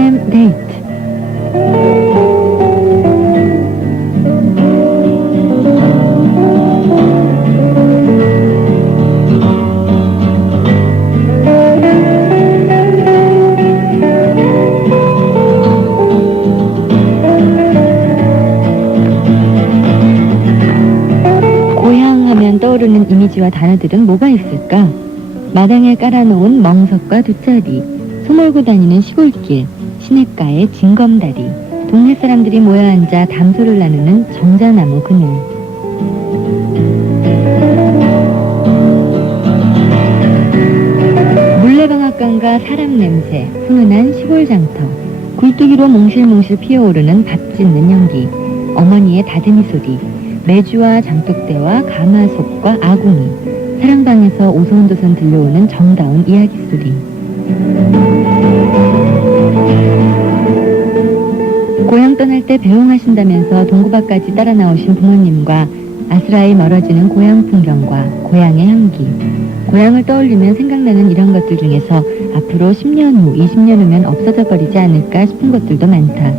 FM 데이트. 고향 하면 떠오르는 이미지와 단어들은 뭐가 있을까? 마당에 깔아놓은 멍석과 돗자리, 소몰고 다니는 시골길, 시냇가의 징검다리, 동네 사람들이 모여 앉아 담소를 나누는 정자나무 그늘. 물레방앗간과 사람 냄새, 훈훈한 시골 장터, 굴뚝이로 몽실몽실 피어오르는 밥 짓는 연기, 어머니의 다듬이 소리, 메주와 장독대와 가마솥과 아궁이, 사랑방에서 오손도손 들려오는 정다운 이야기 소리. 고향 떠날 때 배웅하신다면서 동구밭까지 따라 나오신 부모님과 아스라이 멀어지는 고향 풍경과 고향의 향기. 고향을 떠올리면 생각나는 이런 것들 중에서 앞으로 10년 후, 20년 후면 없어져 버리지 않을까 싶은 것들도 많다.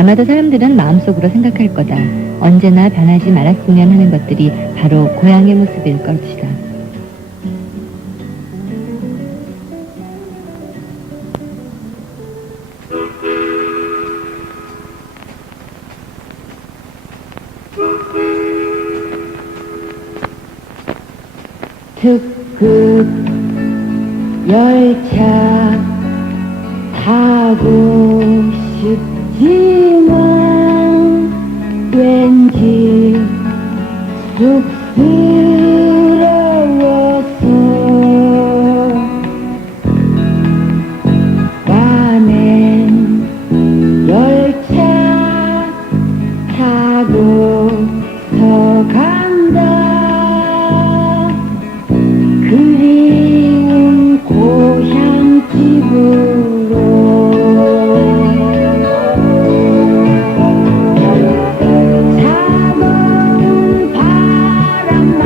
아마도 사람들은 마음속으로 생각할 거다. 언제나 변하지 말았으면 하는 것들이 바로 고향의 모습일 것이다. 특급 열차 타고 싶지만 왠지 쑥스러워서 가는 열차 타고서 간다. 그리운 고향집으로 차가운 바람만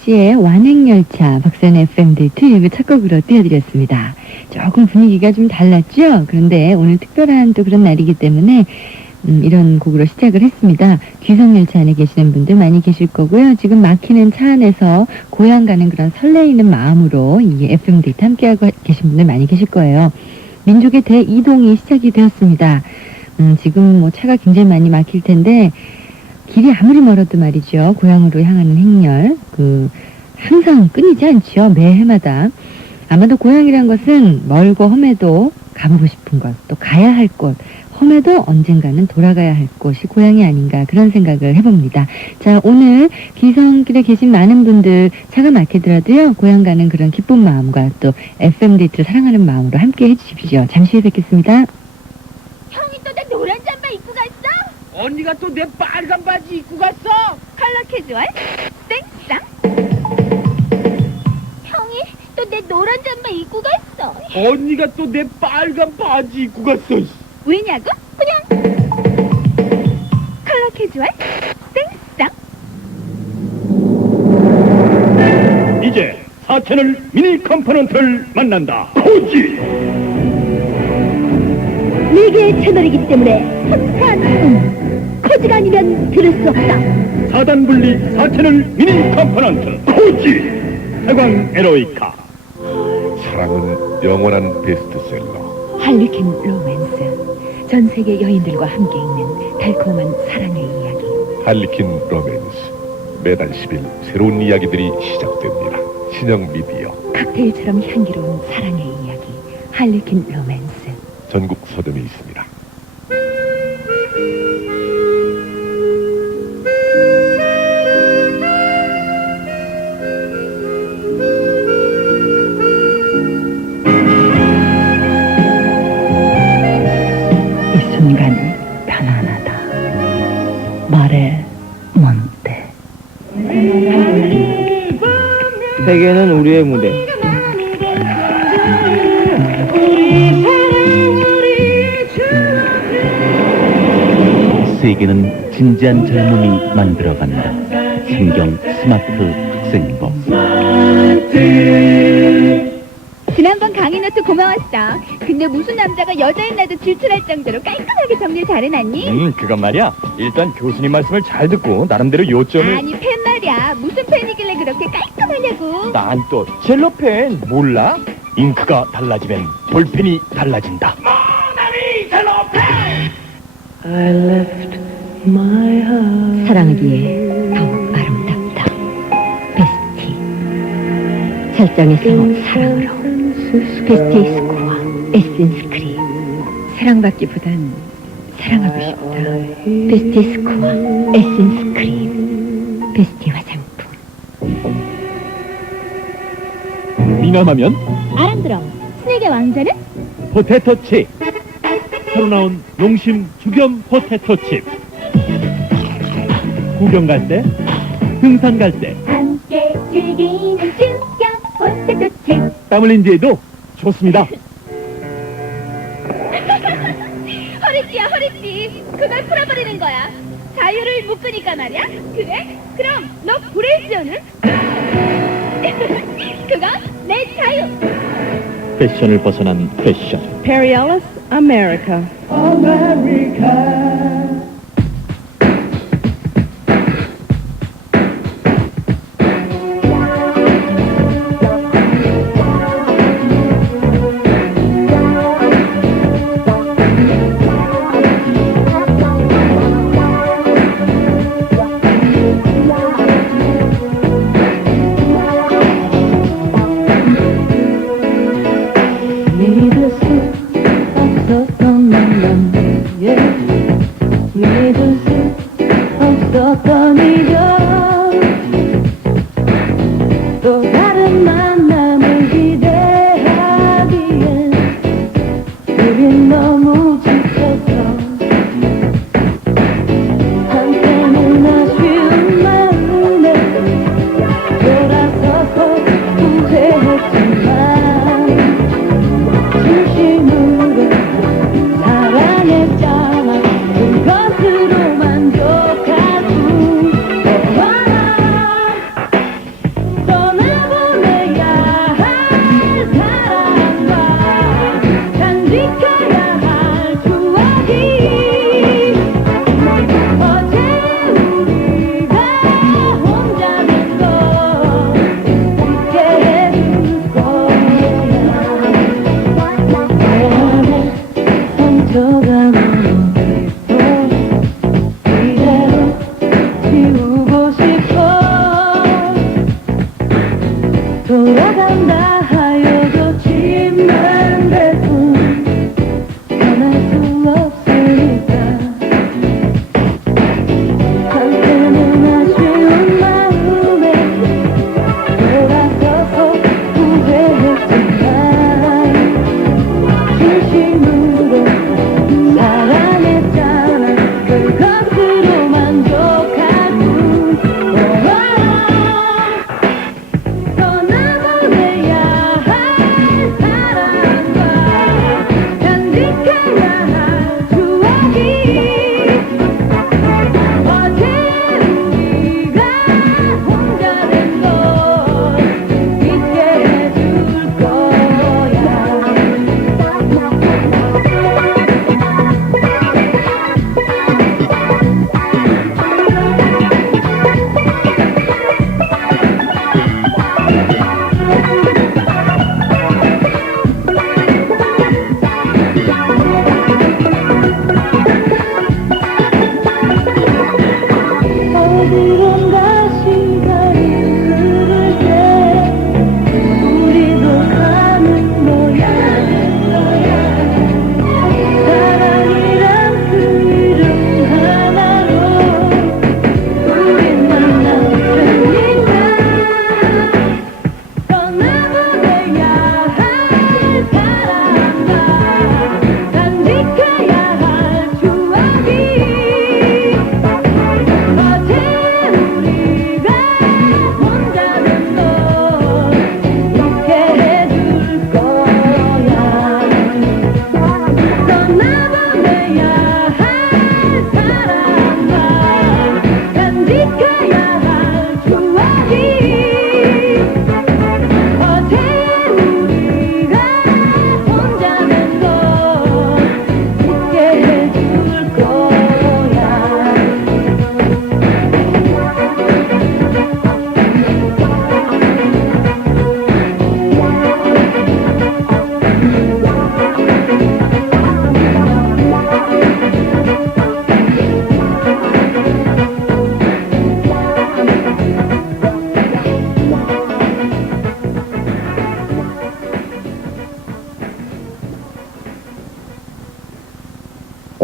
씨의 완행열차 박선의 FM데이트 일부 첫 곡으로 띄워드렸습니다. 조금 분위기가 좀 달랐죠? 그런데 오늘 특별한 또 그런 날이기 때문에 이런 곡으로 시작을 했습니다. 귀성열차 안에 계시는 분들 많이 계실 거고요. 지금 막히는 차 안에서 고향 가는 그런 설레이는 마음으로 이 FM데이트 함께하고 계신 분들 많이 계실 거예요. 민족의 대이동이 시작이 되었습니다. 지금 뭐 차가 굉장히 많이 막힐 텐데 길이 아무리 멀어도 말이죠. 고향으로 향하는 행렬 항상 끊이지 않죠. 매 해마다. 아마도 고향이란 것은 멀고 험해도 가보고 싶은 곳, 또 가야 할 곳, 험해도 언젠가는 돌아가야 할 곳이 고향이 아닌가 그런 생각을 해봅니다. 자, 오늘 귀성길에 계신 많은 분들 차가 막히더라도요. 고향 가는 그런 기쁜 마음과 또 FM데이트 사랑하는 마음으로 함께 해주십시오. 잠시 후에 뵙겠습니다. 형이 또 내 노란 잠바 입고 갔어? 언니가 또 내 빨간 바지 입고 갔어. 컬러 캐주얼? 땡쌍? 형이 또 내 노란 잠바 입고 갔어. 언니가 또 내 빨간 바지 입고 갔어. 왜냐고? 그냥 컬러 캐주얼? 땡쌍? 이제 4채널 미니 컴포넌트를 만난다. 코지. 4개의 채널이기 때문에 선사한 코지가 아니면 들을 수 없다. 4단 분리 4채널 미니 컴포넌트 코지. 해광 에로이카. 사랑은 영원한 베스트셀러. 할리퀸 로맨스. 전 세계 여인들과 함께 읽는 달콤한 사랑의 이야기. 할리퀸 로맨스. 매달 10일 새로운 이야기들이 시작됩니다. 신영 미디어. 칵테일처럼 향기로운 사랑의 이야기. 할리퀸 로맨스. 전국 서점에 있습니다. 이 순간 편안하다. 말해 뭔데? 세계는 우리의 무대. 세계는 진지한 젊음이 만들어간다. 신경 스마트 학생법. 지난번 강의 노트 고마웠어. 근데 무슨 남자가 여자인 나도 질투할 정도로 깔끔하게 정리를 잘해놨니? 그건 말이야. 일단 교수님 말씀을 잘 듣고 나름대로 요점을. 아니 펜 말이야. 무슨 펜이길래 그렇게 깔끔하냐고. 난 또 젤로펜 몰라? 잉크가 달라지면 볼펜이 달라진다. 모나미 젤로펜. 사랑하기에 더욱 아름답다. 베스티. 설정에서 사랑으로. 베스티 스코어 에센스 크림. 사랑받기보단 사랑하고 싶다. 베스티 스코어 에센스 크림. 베스티 화장품. 미남하면 아람드럼 스낵의 왕자는? 포테토 칩. 새로 나온 농심 죽염 포테토 칩. 구경 갈 때, 등산 갈 때, 함께 즐기는 죽여 포테토 칩. 땀 흘린 뒤에도 좋습니다. 허리띠야 허리띠. 그걸 풀어버리는 거야. 자유를 묶으니까 말이야. 그래? 그럼 너 브레이지어는? 그건 내 자유. 패션을 벗어난 패션. Periolis America. 믿을 수 없었던 넌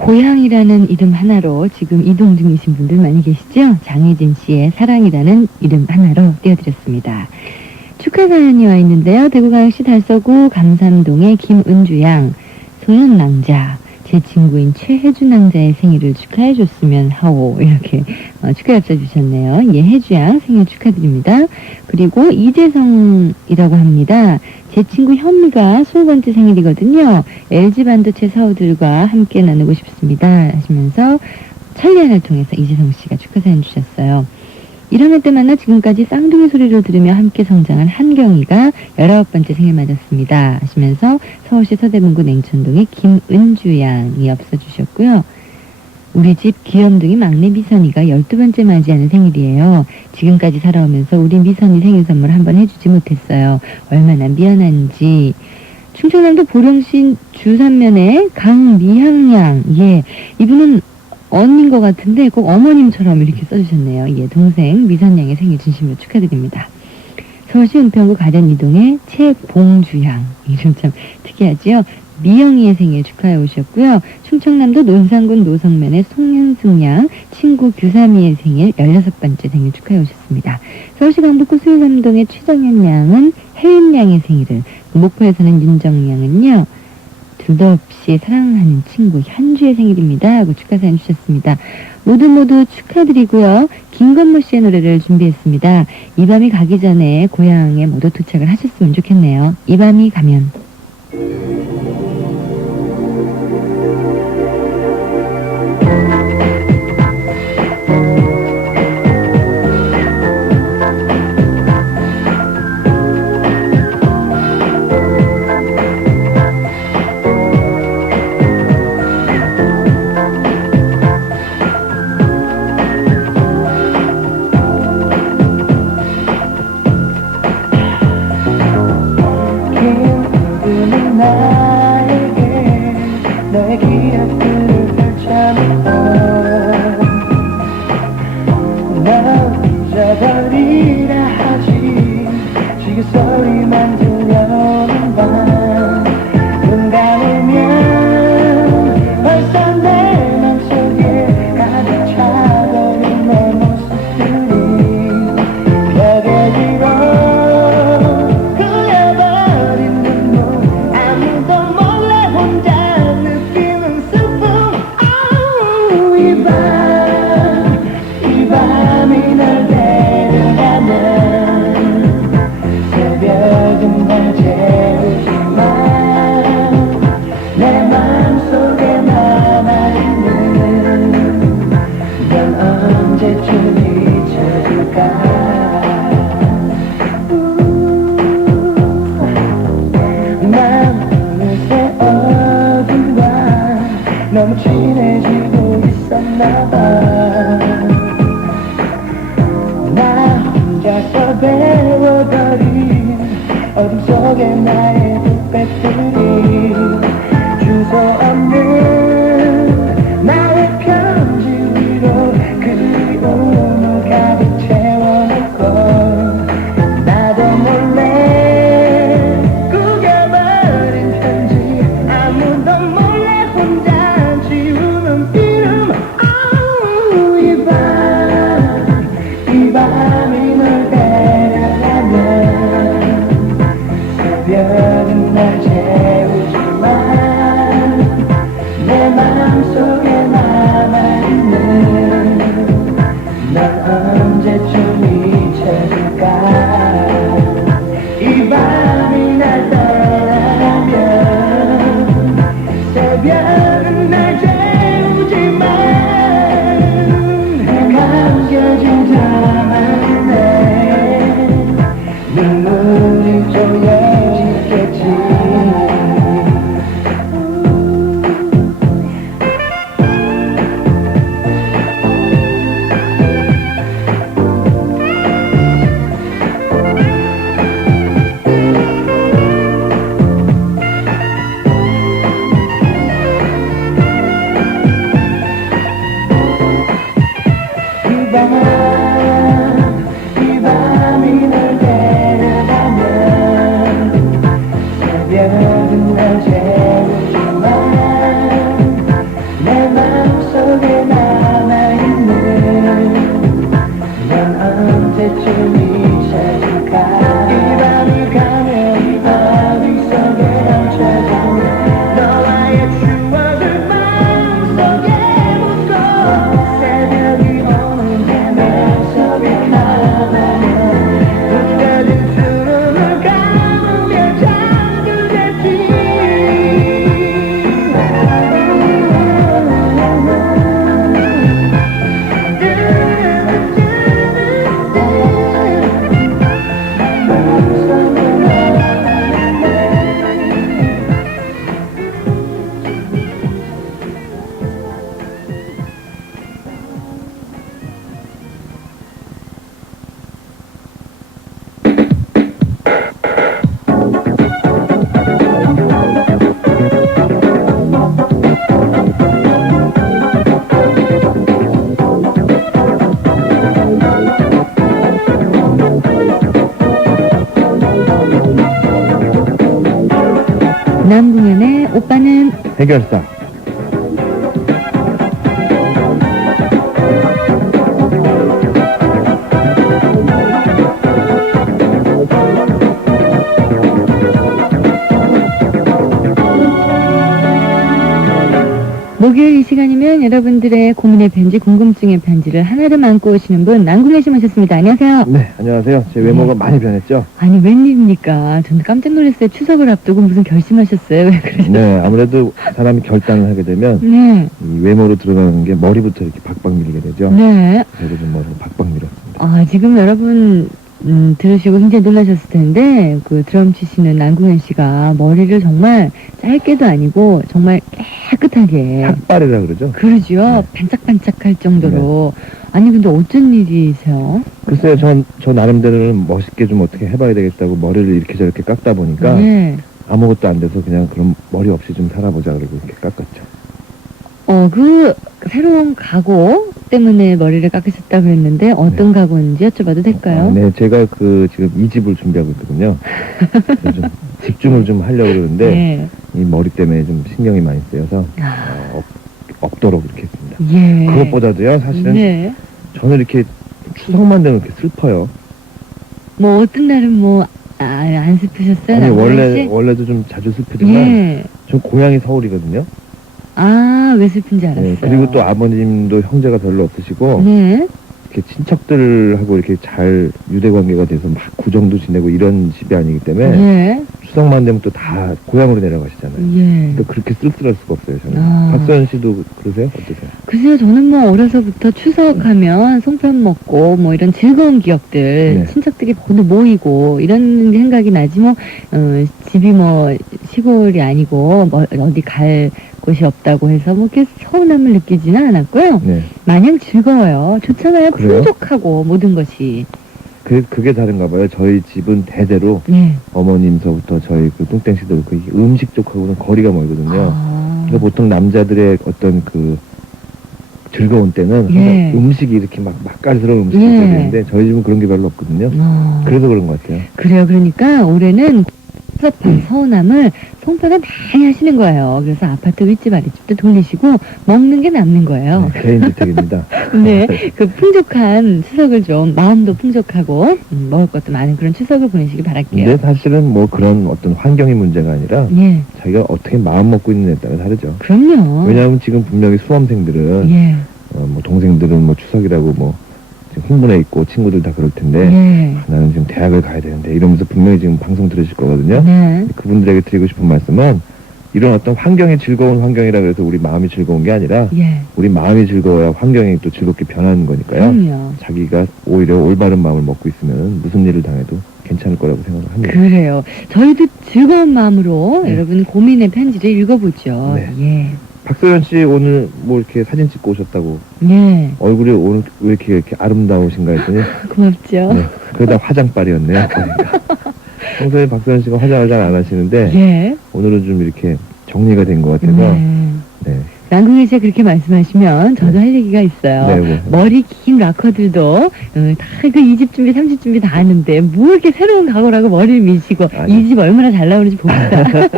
고향이라는 이름 하나로 지금 이동 중이신 분들 많이 계시죠? 장혜진 씨의 사랑이라는 이름 하나로 띄워드렸습니다. 축하 사연이 와 있는데요. 대구광역시 달서구 감삼동의 김은주 양, 소년낭자, 제 친구인 최혜주 낭자의 생일을 축하해줬으면 하오. 이렇게 축하 엽서 주셨네요. 예, 혜주 양 생일 축하드립니다. 그리고 이재성이라고 합니다. 제 친구 현미가 20번째 생일이거든요. LG 반도체 사우들과 함께 나누고 싶습니다. 하시면서 찰리안을 통해서 이재성 씨가 축하 사연 주셨어요. 1학년 때 만나 지금까지 쌍둥이 소리를 들으며 함께 성장한 한경이가 19번째 생일 맞았습니다. 하시면서 서울시 서대문구 냉천동의 김은주 양이 엽서 주셨고요. 우리 집 귀염둥이 막내 미선이가 12번째 맞이하는 생일이에요. 지금까지 살아오면서 우리 미선이 생일 선물 한번 해주지 못했어요. 얼마나 미안한지. 충청남도 보령시 주산면의 강미향양. 예, 이분은 언니인 것 같은데 꼭 어머님처럼 이렇게 써주셨네요. 예, 동생 미선양의 생일 진심으로 축하드립니다. 서울시 은평구 가련 이동의 최봉주양. 이름 참 특이하지요. 미영이의 생일 축하해 오셨고요. 충청남도 논산군 노성면의 송현승양 친구 규삼이의 생일 16번째 생일 축하해 오셨습니다. 서울시 강북구 수유삼동의 최정현 양은 혜윤 양의 생일을, 목포에서는 윤정 양은요. 둘도 없이 사랑하는 친구 현주의 생일입니다 하고 축하 사연 주셨습니다. 모두 축하드리고요. 김건모 씨의 노래를 준비했습니다. 이 밤이 가기 전에 고향에 모두 도착을 하셨으면 좋겠네요. 이 밤이 가면. 새벽은 날 재우지만 내 맘 남궁현의 오빠는 해결사. 목요일 이 시간이면 여러분들의 고민의 편지, 궁금증의 편지를 하나로 안고 오시는 분 남궁현 씨 모셨습니다. 안녕하세요. 네, 안녕하세요. 제 외모가 많이 변했죠? 아니 웬일입니까? 저는 깜짝 놀랐어요. 추석을 앞두고 무슨 결심하셨어요? 왜 그러세요? 네, 아무래도 사람이 결단을 하게 되면 네. 이 외모로 들어가는 게 머리부터 이렇게 박박 밀리게 되죠. 네. 그래서 좀 머리를 박박 밀었습니다. 아, 지금 여러분 들으시고 굉장히 놀라셨을 텐데 그 드럼 치시는 남궁현 씨가 머리를 정말 짧게도 아니고 정말 깨끗하게 삭발이라 그러죠? 그러죠. 반짝반짝할 정도로. 아니 근데 어쩐 일이세요? 글쎄요, 저 나름대로는 멋있게 좀 어떻게 해봐야 되겠다고 머리를 이렇게 저렇게 깎다 보니까 네. 아무것도 안 돼서 그냥 그럼 머리 없이 좀 살아보자 그러고 이렇게 깎았죠. 그 새로운 각오 때문에 머리를 깎으셨다고 했는데 어떤 각오인지 여쭤봐도 될까요? 네, 제가 지금 2집을 준비하고 있거든요. 그래서 좀 집중을 좀 하려고 그러는데 네. 이 머리 때문에 좀 신경이 많이 쓰여서 없도록 이렇게 했습니다. 예. 그것보다도요, 사실은 네. 저는 이렇게 추석만 되면 이렇게 슬퍼요. 뭐 어떤 날은 뭐 안 슬프셨어요? 아니 남궁현 씨? 원래도 좀 자주 슬프지만 예. 전 고향이 서울이거든요. 아, 왜 슬픈지 알았어요. 네, 그리고 또 아버님도 형제가 별로 없으시고 네. 이렇게 친척들하고 이렇게 잘 유대 관계가 돼서 막 구정도 지내고 이런 집이 아니기 때문에 예. 추석만 되면 또 다 고향으로 내려가시잖아요. 예. 근데 그렇게 쓸쓸할 수가 없어요, 저는. 아. 박서연 씨도 그러세요? 어떠세요? 글쎄요, 저는 뭐 어려서부터 추석하면 송편 먹고 뭐 이런 즐거운 기억들, 네. 친척들이 모두 모이고 이런 생각이 나지 뭐 집이 뭐 시골이 아니고 뭐 어디 갈 곳이 없다고 해서 뭐 이렇게 서운함을 느끼지는 않았고요. 네. 마냥 즐거워요. 좋잖아요. 그래요? 풍족하고 모든 것이. 그게 다른가 봐요. 저희 집은 대대로 네. 어머님서부터 저희 그 뚱땡 씨도 그 음식 쪽하고는 거리가 멀거든요. 아. 근데 보통 남자들의 어떤 그 즐거운 때는 항상 예. 음식이 이렇게 막 맛깔스러운 음식이 예. 있는데 저희 집은 그런 게 별로 없거든요. 그래서 그런 것 같아요. 그래요. 그러니까 올해는 섭섭한 서운함을 송편을 많이 하시는 거예요. 그래서 아파트 윗집 아랫집도 돌리시고 먹는 게 남는 거예요. 네, 개인주택입니다. 네, 그 풍족한 추석을 좀 마음도 풍족하고 먹을 것도 많은 그런 추석을 보내시기 바랄게요. 근데 사실은 뭐 그런 어떤 환경의 문제가 아니라 예, 자기가 어떻게 마음 먹고 있느냐에 따라 다르죠. 그럼요. 왜냐하면 지금 분명히 수험생들은 예, 뭐 동생들은 뭐 추석이라고 뭐 지금 흥분해 있고 친구들 다 그럴 텐데 예, 나는 지금 대학을 가야 되는데 이러면서 분명히 지금 방송 들으실 거거든요. 네, 그분들에게 드리고 싶은 말씀은 이런 어떤 환경이 즐거운 환경이라 그래서 우리 마음이 즐거운 게 아니라 예, 우리 마음이 즐거워야 환경이 또 즐겁게 변하는 거니까요. 그럼요. 자기가 오히려 올바른 마음을 먹고 있으면 무슨 일을 당해도 괜찮을 거라고 생각을 합니다. 그래요. 저희도 즐거운 마음으로 네. 여러분 고민의 편지를 읽어보죠. 네. 박소연 씨 오늘 뭐 이렇게 사진 찍고 오셨다고 예, 예, 얼굴이 오늘 왜 이렇게 아름다우신가 했더니 고맙죠. 네, 그러다 화장빨이었네요. 그러니까. 평소에 박소연 씨가 화장을 잘 안 하시는데 예, 오늘은 좀 이렇게 정리가 된 것 같아서 네. 네. 남궁현 씨가 그렇게 말씀하시면 저도 할 얘기가 있어요. 네, 머리 긴 락커들도 다 그 2집 준비, 3집 준비 다 하는데 뭐 이렇게 새로운 각오라고 머리를 미시고 아니. 2집 얼마나 잘 나오는지 봅시다.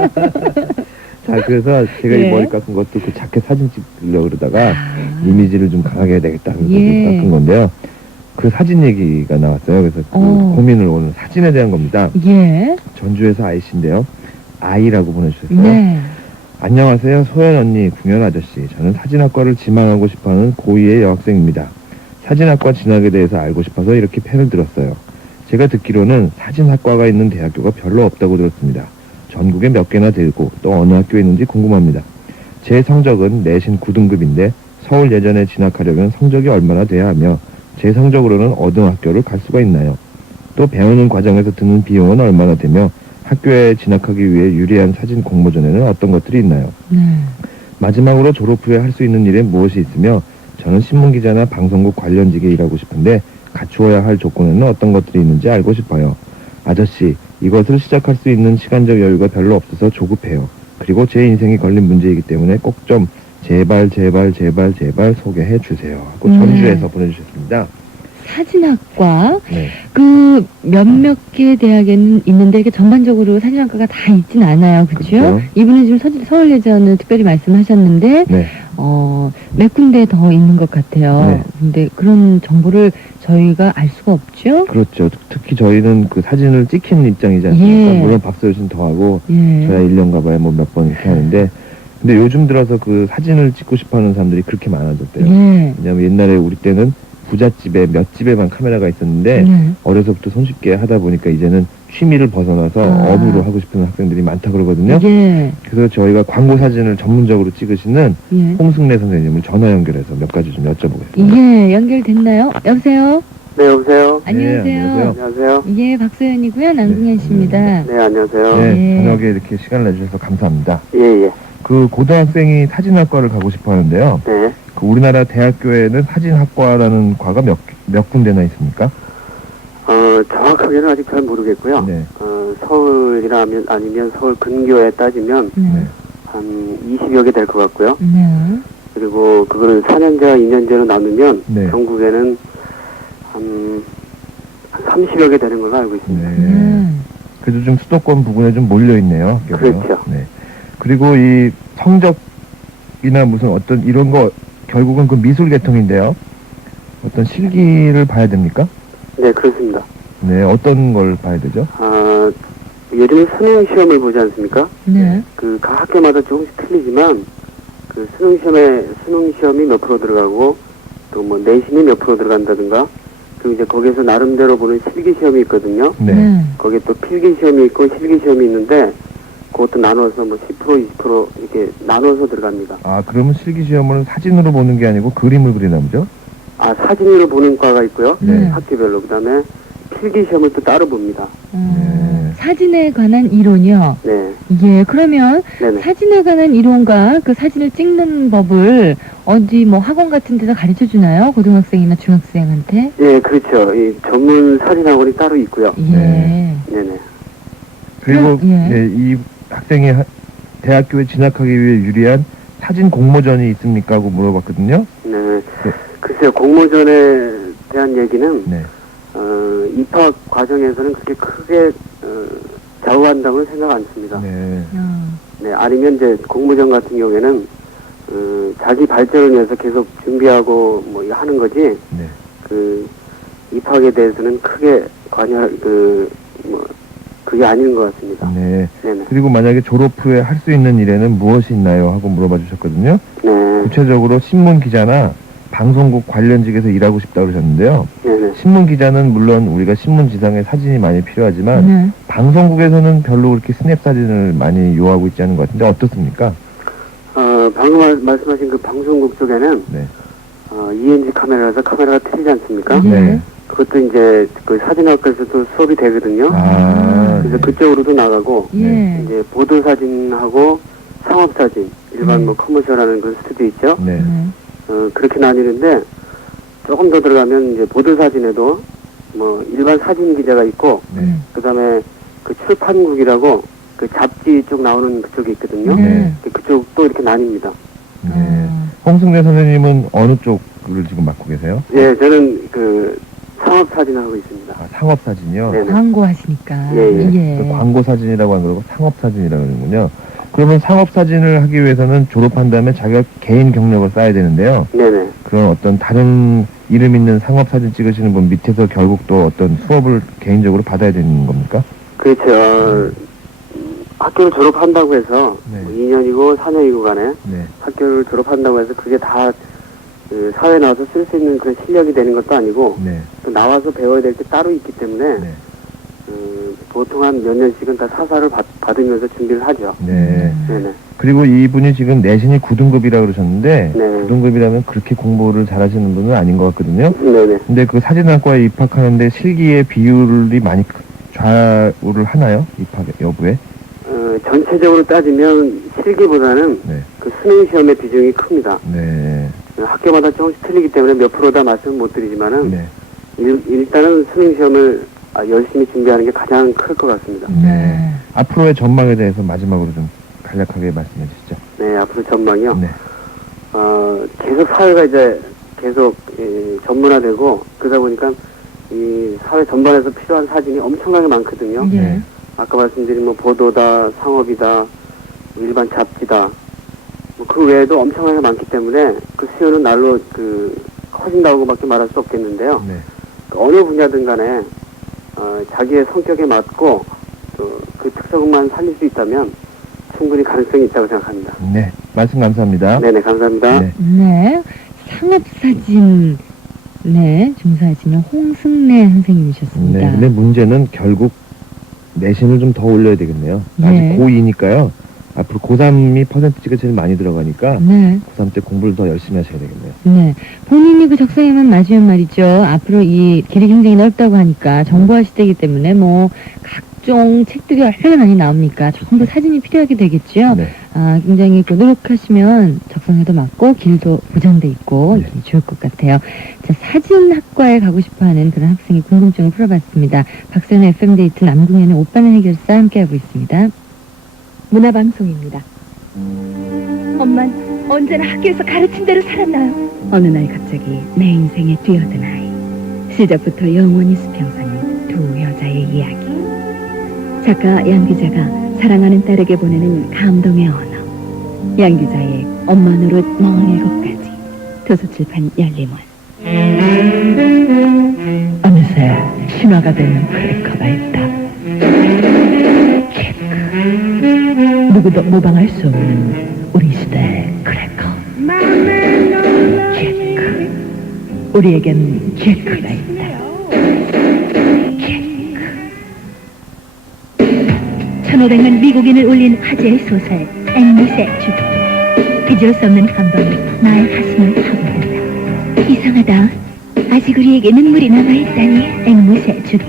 자, 그래서 제가 예. 이 머리 깎은 것도 그 자켓 사진 찍으려고 그러다가 아, 이미지를 좀 강하게 해야 되겠다 그래서 예. 깎은 건데요. 그 사진 얘기가 나왔어요. 그래서 그 고민을 오늘 사진에 대한 겁니다. 예, 전주에서 아이씨인데요. 아이라고 보내주셨어요. 네, 안녕하세요. 소연 언니, 궁현 아저씨. 저는 사진학과를 지망하고 싶어하는 고2의 여학생입니다. 사진학과 진학에 대해서 알고 싶어서 이렇게 펜을 들었어요. 제가 듣기로는 사진학과가 있는 대학교가 별로 없다고 들었습니다. 전국에 몇 개나 되고 또 어느 학교에 있는지 궁금합니다. 제 성적은 내신 9등급인데 서울 예전에 진학하려면 성적이 얼마나 돼야 하며 제 성적으로는 어느 학교를 갈 수가 있나요? 또 배우는 과정에서 드는 비용은 얼마나 되며 학교에 진학하기 위해 유리한 사진 공모전에는 어떤 것들이 있나요? 네. 마지막으로 졸업 후에 할 수 있는 일에 무엇이 있으며 저는 신문기자나 방송국 관련직에 일하고 싶은데 갖추어야 할 조건에는 어떤 것들이 있는지 알고 싶어요. 아저씨, 이것을 시작할 수 있는 시간적 여유가 별로 없어서 조급해요. 그리고 제 인생이 걸린 문제이기 때문에 꼭 좀 제발 소개해 주세요. 하고 전주에서 보내주셨습니다. 사진학과 네. 그 몇몇 개 대학에는 있는데 이게 전반적으로 사진학과가 다 있진 않아요, 그렇죠? 그렇죠. 이분은 지금 서울예전을 특별히 말씀하셨는데 네. 몇 군데 더 있는 것 같아요. 네. 근데 그런 정보를 저희가 알 수가 없죠. 그렇죠. 특히 저희는 그 사진을 찍히는 입장이지 않습니까? 예. 물론 박서연 씨는 더 하고 예. 저야 1년 가봐야 뭐 몇 번 이렇게 하는데 근데 요즘 들어서 그 사진을 찍고 싶어하는 사람들이 그렇게 많아졌대요. 예. 왜냐하면 옛날에 우리 때는 부잣집에 몇 집에만 카메라가 있었는데 네. 어려서부터 손쉽게 하다 보니까 이제는 취미를 벗어나서 아. 업으로 하고 싶은 학생들이 많다 그러거든요. 예. 그래서 저희가 광고 사진을 전문적으로 찍으시는 예. 홍승래 선생님을 전화 연결해서 몇 가지 좀 여쭤보겠습니다. 예, 연결됐나요? 여보세요? 네, 여보세요? 안녕하세요. 안녕하세요. 안녕하세요? 예, 박소연이고요. 남궁현 씨입니다. 네, 안녕하세요? 네, 예. 저녁에 이렇게 시간을 내주셔서 감사합니다. 예, 예. 그 고등학생이 사진학과를 가고 싶어 하는데요. 네. 그 우리나라 대학교에는 사진학과라는 과가 몇 군데나 있습니까? 정확하게는 아직 잘 모르겠고요. 네. 서울이라면, 아니면 서울 근교에 따지면 네. 한 20여 개 될 것 같고요. 네. 그리고 그거를 4년제와 2년제로 나누면 네. 전국에는 한 30여 개 되는 걸로 알고 있습니다. 네. 그래도 좀 수도권 부근에 좀 몰려 있네요. 학교가. 그렇죠. 네. 그리고 이 성적이나 무슨 어떤 이런 거 결국은 그 미술 계통인데요. 어떤 실기를 봐야 됩니까? 네, 그렇습니다. 네, 어떤 걸 봐야 되죠? 요즘 수능 시험을 보지 않습니까? 네. 각 학교마다 조금씩 틀리지만 그 수능 시험이 몇 프로 들어가고 또 뭐 내신이 몇 프로 들어간다든가 그리고 이제 거기에서 나름대로 보는 실기 시험이 있거든요. 네. 거기에 또 필기 시험이 있고 실기 시험이 있는데 그것도 나눠서 뭐 10% 20% 이렇게 나눠서 들어갑니다. 아, 그러면 실기 시험을 사진으로 보는 게 아니고 그림을 그리나 보죠? 사진으로 보는 과가 있고요. 네. 학교별로. 그다음에 필기 시험을 또 따로 봅니다. 네. 사진에 관한 이론이요. 네. 예, 그러면 네네. 사진에 관한 이론과 그 사진을 찍는 법을 어디 뭐 학원 같은 데서 가르쳐 주나요? 고등학생이나 중학생한테? 예, 그렇죠. 이 전문 사진 학원이 따로 있고요. 예. 네. 네네. 그리고 예. 예, 이 학생이 대학교에 진학하기 위해 유리한 사진 공모전이 있습니까? 하고 물어봤거든요. 네. 네. 글쎄요, 공모전에 대한 얘기는 네. 입학 과정에서는 그렇게 크게 좌우한다고는 생각 않습니다. 네. 네, 아니면 이제 공모전 같은 경우에는 자기 발전을 위해서 계속 준비하고 뭐 하는 거지. 네. 그 입학에 대해서는 크게 그게 아닌 것 같습니다. 네. 네네. 그리고 만약에 졸업 후에 할 수 있는 일에는 무엇이 있나요? 하고 물어봐 주셨거든요. 네. 구체적으로 신문 기자나 방송국 관련직에서 일하고 싶다고 그러셨는데요. 네네. 신문 기자는 물론 우리가 신문 지상에 사진이 많이 필요하지만 네. 방송국에서는 별로 그렇게 스냅 사진을 많이 요하고 있지 않은 것 같은데 어떻습니까? 방금 말씀하신 그 방송국 쪽에는 네. ENG 카메라라서 카메라가 틀리지 않습니까? 예. 네. 그것도 이제 그 사진학과에서도 수업이 되거든요. 그래서 네. 그쪽으로도 나가고 예. 이제 보도 사진하고 상업 사진, 일반 뭐 커머셜하는 그 스튜디오 있죠. 네. 그렇게 나뉘는데 조금 더 들어가면 이제 보도 사진에도 뭐 일반 사진 기자가 있고 네. 그다음에 그 출판국이라고 그 잡지 쪽 나오는 그쪽이 있거든요. 네. 그쪽도 이렇게 나뉩니다. 네. 홍승래 선생님은 어느 쪽을 지금 맡고 계세요? 예, 저는 그 상업 사진 하고 있습니다. 상업 사진이요? 네네. 광고하시니까. 예, 그 광고 사진이라고 안 그러고 상업 사진이라고 하는군요. 그러면 상업 사진을 하기 위해서는 졸업한 다음에 자기가 개인 경력을 쌓아야 되는데요. 네네. 그런 어떤 다른 이름 있는 상업 사진 찍으시는 분 밑에서 결국 또 어떤 수업을 개인적으로 받아야 되는 겁니까? 그렇죠. 학교를 졸업한다고 해서 네. 2년이고 4년이고 간에 네. 학교를 졸업한다고 해서 그게 다 그 사회에 나와서 쓸 수 있는 그런 실력이 되는 것도 아니고 네. 또 나와서 배워야 될 게 따로 있기 때문에 네. 보통 한 몇 년씩은 다 사사를 받으면서 준비를 하죠. 네. 네네. 그리고 이분이 지금 내신이 9등급이라고 그러셨는데 네. 9등급이라면 그렇게 공부를 잘하시는 분은 아닌 것 같거든요. 네네. 근데 그 사진학과에 입학하는데 실기의 비율이 많이 좌우를 하나요? 입학 여부에? 전체적으로 따지면 실기보다는 네. 그 수능 시험의 비중이 큽니다. 네. 학교마다 조금씩 틀리기 때문에 몇 프로다 말씀은 못 드리지만은 네. 일단은 수능 시험을 열심히 준비하는 게 가장 클 것 같습니다. 네. 앞으로의 전망에 대해서 마지막으로 좀 간략하게 말씀해 주시죠. 네, 앞으로 전망이요. 네. 계속 사회가 이제 계속 전문화되고 그러다 보니까 이 사회 전반에서 필요한 사진이 엄청나게 많거든요. 네. 아까 말씀드린 뭐 보도다, 상업이다, 일반 잡지다, 뭐 그 외에도 엄청나게 많기 때문에 그 수요는 날로 커진다고밖에 말할 수 없겠는데요. 네. 어느 분야든 간에 자기의 성격에 맞고 또 그 특성만 살릴 수 있다면 충분히 가능성이 있다고 생각합니다. 네. 말씀 감사합니다. 네네, 감사합니다. 네. 네. 상업사진, 네, 종사하시는 홍승래 선생님이셨습니다. 네. 근데 문제는 결국 내신을 좀 더 올려야 되겠네요. 네. 아직 고2니까요. 앞으로 고3이 퍼센티지가 제일 많이 들어가니까 네. 고3 때 공부를 더 열심히 하셔야 되겠네요. 네. 본인이 그 적성에만 맞으면 말이죠. 앞으로 이 길이 굉장히 넓다고 하니까 정보화 시대이기 때문에 뭐 각종 책들이 얼마나 많이 나옵니까? 전부 사진이 필요하게 되겠죠. 네. 굉장히 노력하시면 적성에도 맞고 길도 보장돼 있고 네. 좋을 것 같아요. 자, 사진학과에 가고 싶어하는 그런 학생이 궁금증을 풀어봤습니다. 박세현의 FM데이트 남궁현의 오빠는 해결사 함께하고 있습니다. 문화방송입니다. 엄만 언제나 학교에서 가르친 대로 살았나요? 어느 날 갑자기 내 인생에 뛰어든 아이. 시작부터 영원히 수평선인 두 여자의 이야기. 작가 양 기자가 사랑하는 딸에게 보내는 감동의 언어. 양 기자의 엄마 노릇 47가지. 도서출판 열림원. 어느새 신화가 된 크래커가 있다. 케이크. 누구도 모방할 수 없는 우리 시대의 크래커. 케이크. 우리에겐 케이크가 있다. 케이크. 1500만 미국인을 울린 화제의 소설 앵무새 주기. 잊을 수 없는 감동이 나의 가슴을 파고든다. 이상하다. 아직 우리에게 눈물이 남아있다니. 앵무새 주기.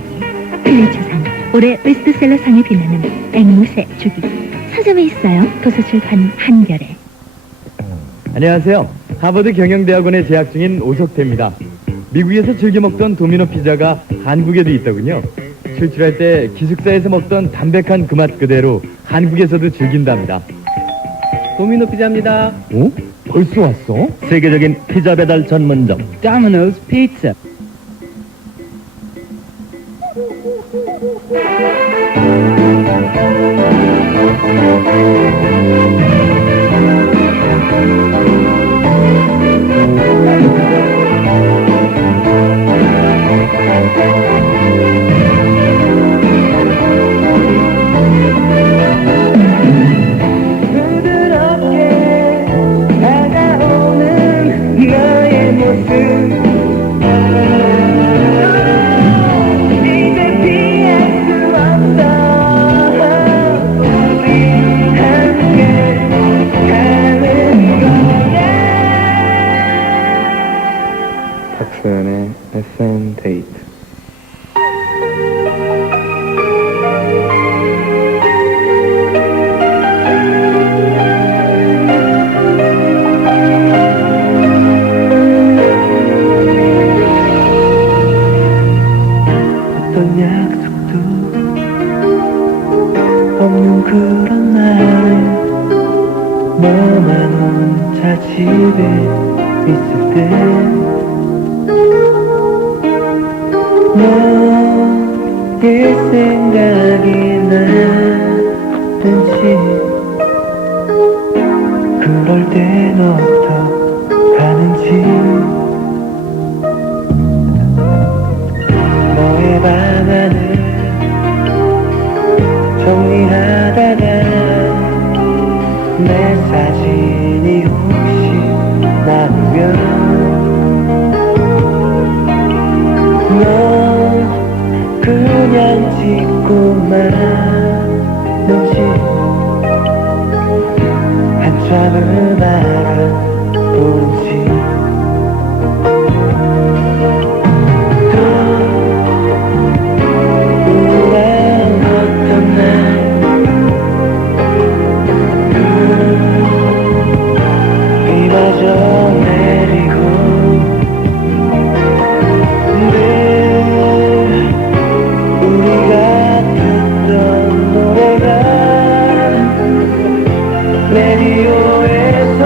필리처상 올해 베스트셀러상에 빛나는 앵무새 주기. 서점에 있어요. 도서출판 한겨레. 안녕하세요. 하버드 경영대학원에 재학 중인 오석태입니다. 미국에서 즐겨 먹던 도미노 피자가 한국에도 있더군요. 출출할 때 기숙사에서 먹던 담백한 그 맛 그대로 한국에서도 즐긴답니다. 도미노 피자입니다. 어? 벌써 왔어? 세계적인 피자 배달 전문점 도미노스 피자. 박서연의 FM 데이트. 어떤 약속도 없는 그런 날에 너만 혼자 집에 있을 때 너의 생각이 나는지 그럴 땐 어떡하는지 너의 방안을 정리하다가 내 사진이 혹시 나오면 너 그냥 찍고만 놓지 한참을 바라보지 또 우울한 어떤 날 비마저 내리고 우리가 듣던 노래가 라디오에서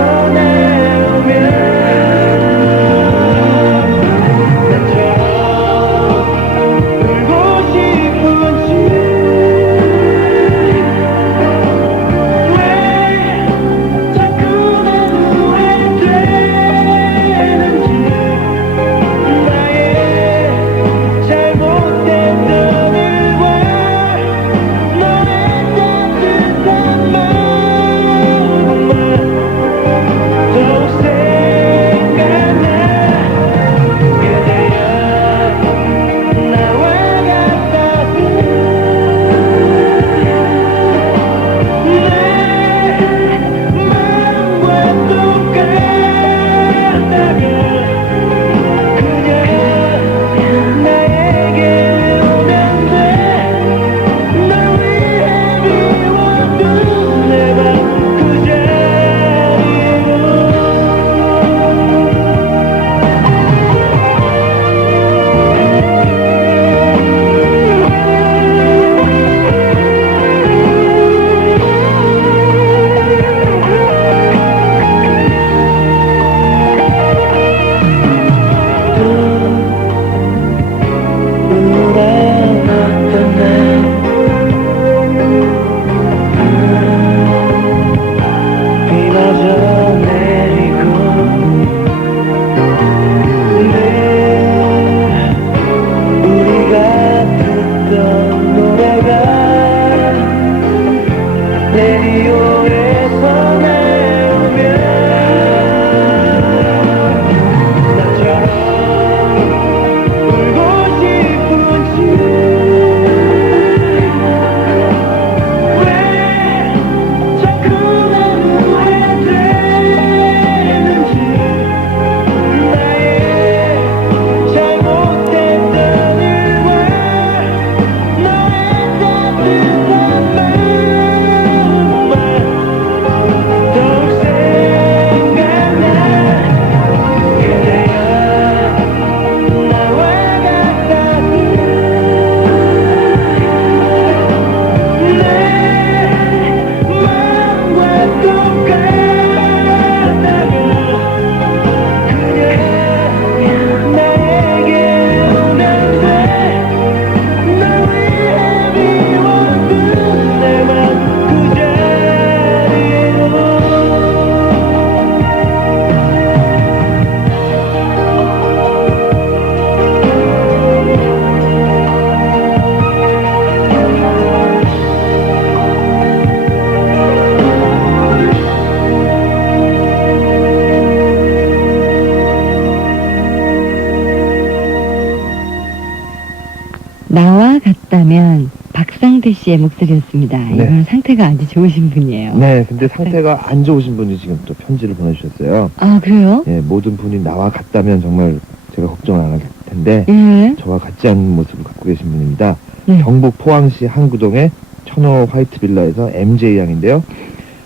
나와 같다면 박상태 씨의 목소리였습니다. 네. 이분 상태가 아주 좋으신 분이에요. 네, 근데 상태가 안 좋으신 분이 지금 또 편지를 보내주셨어요. 아, 그래요? 예, 모든 분이 나와 같다면 정말 제가 걱정 안 할 텐데 예. 저와 같지 않은 모습을 갖고 계신 분입니다. 네. 경북 포항시 항구동의 천호 화이트 빌라에서 MJ 양인데요.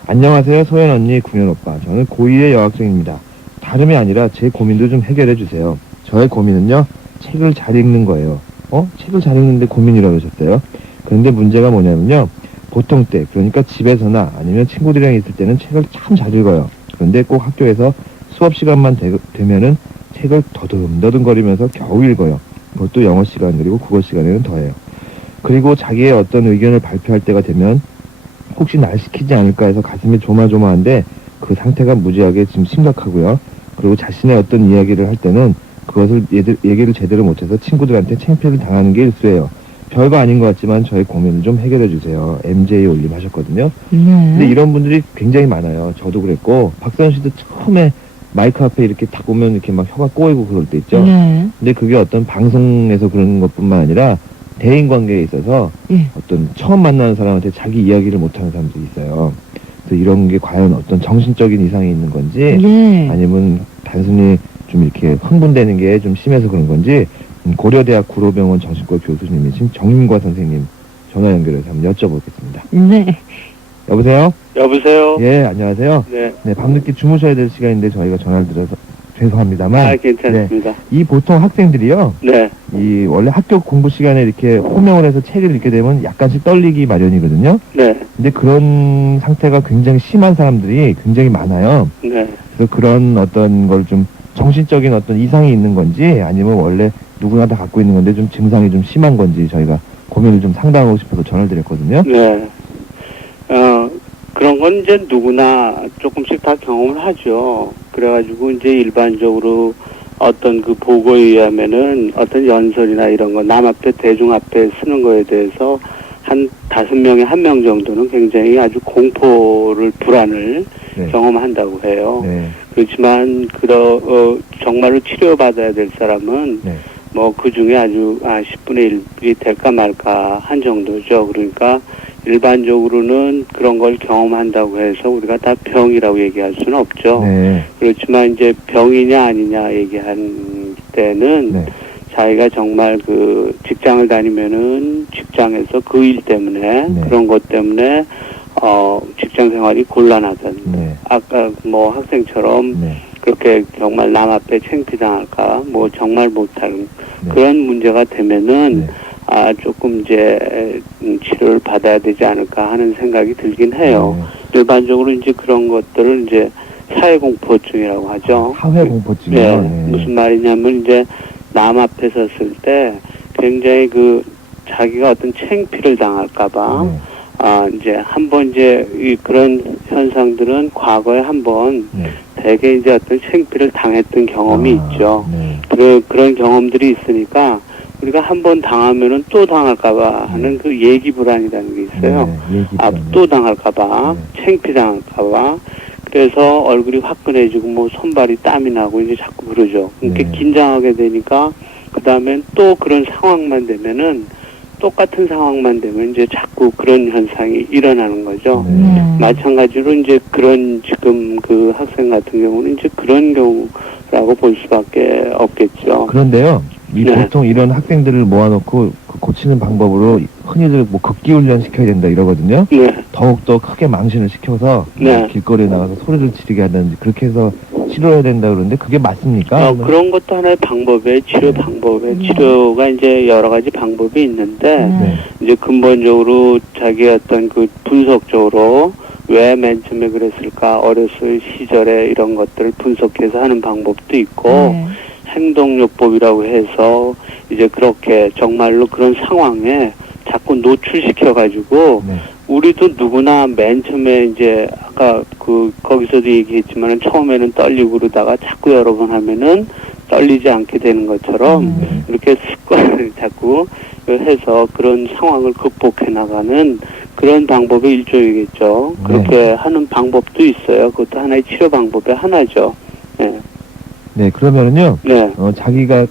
안녕하세요, 소연 언니, 구현 오빠. 저는 고2의 여학생입니다. 다름이 아니라 제 고민도 좀 해결해 주세요. 저의 고민은요, 책을 잘 읽는 거예요. 책을 잘 읽는데 고민이라고 하셨어요. 그런데 문제가 뭐냐면요, 보통 때, 그러니까 집에서나 아니면 친구들이랑 있을 때는 책을 참 잘 읽어요. 그런데 꼭 학교에서 수업 시간만 되면은 책을 더듬더듬거리면서 겨우 읽어요. 그것도 영어 시간 그리고 국어 시간에는 더해요. 그리고 자기의 어떤 의견을 발표할 때가 되면 혹시 날 시키지 않을까 해서 가슴이 조마조마한데 그 상태가 무지하게 지금 심각하고요. 그리고 자신의 어떤 이야기를 할 때는 그것을 얘기를 제대로 못해서 친구들한테 창피를 당하는 게 일수예요. 별거 아닌 것 같지만 저의 고민을 좀 해결해 주세요. MJ 올림 하셨거든요. 근데 이런 분들이 굉장히 많아요. 저도 그랬고 박선 씨도 처음에 마이크 앞에 이렇게 딱 오면 이렇게 막 혀가 꼬이고 그럴 때 있죠. 네. 근데 그게 어떤 방송에서 그런 것뿐만 아니라 대인 관계에 있어서 예. 어떤 처음 만나는 사람한테 자기 이야기를 못하는 사람들이 있어요. 그래서 이런 게 과연 어떤 정신적인 이상이 있는 건지 예. 아니면 단순히 좀 이렇게 흥분되는 게 좀 심해서 그런 건지 고려대학 구로병원 정신과 교수님이신 정인과 선생님 전화 연결해서 한번 여쭤보겠습니다. 네. 여보세요? 여보세요? 예, 안녕하세요. 네. 네, 밤늦게 주무셔야 될 시간인데 저희가 전화를 드려서 죄송합니다만 아, 괜찮습니다. 이 보통 학생들이요. 네. 이 원래 학교 공부 시간에 이렇게 호명을 해서 책을 읽게 되면 약간씩 떨리기 마련이거든요. 네. 근데 그런 상태가 굉장히 심한 사람들이 굉장히 많아요. 네. 그래서 그런 어떤 걸 좀 정신적인 어떤 이상이 있는 건지 아니면 원래 누구나 다 갖고 있는 건데 좀 증상이 좀 심한 건지 저희가 고민을 좀 상담하고 싶어서 전화를 드렸거든요. 네. 그런 건 이제 누구나 조금씩 다 경험을 하죠. 그래가지고 이제 일반적으로 어떤 그 보고에 의하면은 어떤 연설이나 이런 거 남 앞에 대중 앞에 쓰는 거에 대해서 한 5명에 1명 정도는 굉장히 아주 공포를 불안을 네. 경험한다고 해요. 네. 그렇지만 정말로 치료받아야 될 사람은 네. 뭐 그 중에 아주 10분의 1이 될까 말까 한 정도죠. 그러니까 일반적으로는 그런 걸 경험한다고 해서 우리가 다 병이라고 얘기할 수는 없죠. 네. 그렇지만 이제 병이냐 아니냐 얘기한 때는 네. 자기가 정말 그 직장을 다니면은 직장에서 그 일 때문에 네. 그런 것 때문에 직장 생활이 곤란하던 네. 아까 뭐 학생처럼 네. 그렇게 정말 남 앞에 창피당할까 뭐 정말 못하는 네. 그런 문제가 되면은 네. 조금 이제 치료를 받아야 되지 않을까 하는 생각이 들긴 해요. 네. 일반적으로 이제 그런 것들을 이제 사회공포증이라고 하죠. 사회공포증이요. 네. 네. 무슨 말이냐면 이제 남 앞에 섰을 때 굉장히 그 자기가 어떤 창피를 당할까봐 네. 이제 한번 이제 그런 현상들은 과거에 한번 네. 되게 이제 어떤 창피를 당했던 경험이 있죠. 네. 그런 경험들이 있으니까 우리가 한번 당하면은 또 당할까봐 하는 그 예기 불안이라는 게 있어요. 네. 또 당할까봐, 창피 당할까봐. 그래서 얼굴이 화끈해지고 뭐 손발이 땀이 나고 이제 자꾸 그러죠. 이렇게 네. 긴장하게 되니까 그 다음엔 또 그런 상황만 되면은 똑같은 상황만 되면 이제 자꾸 그런 현상이 일어나는 거죠. 네. 마찬가지로 이제 그런 지금 그 학생 같은 경우는 이제 그런 경우라고 볼 수밖에 없겠죠. 그런데요. 네. 보통 이런 학생들을 모아놓고 그 고치는 방법으로 흔히들 뭐 극기훈련 시켜야 된다 이러거든요. 네. 더욱더 크게 망신을 시켜서 네. 길거리에 나가서 소리를 지르게 한다든지 그렇게 해서 치료해야 된다 그러는데 그게 맞습니까? 그런 것도 하나의 방법에 치료 방법에 치료가 이제 여러 가지 방법이 있는데 네. 이제 근본적으로 자기의 어떤 그 분석적으로 왜 맨 처음에 그랬을까 어렸을 시절에 이런 것들을 분석해서 하는 방법도 있고 네. 행동요법이라고 해서 이제 그렇게 정말로 그런 상황에 자꾸 노출시켜가지고 네. 우리도 누구나 맨 처음에 이제 아까 거기서도 얘기했지만은 처음에는 떨리고 그러다가 자꾸 여러 번 하면은 떨리지 않게 되는 것처럼 이렇게 습관을 자꾸 해서 그런 상황을 극복해 나가는 그런 방법의 일종이겠죠. 그렇게 하는 방법도 있어요. 그것도 하나의 치료 방법의 하나죠. 네. 네, 그러면은요, 네. 자기가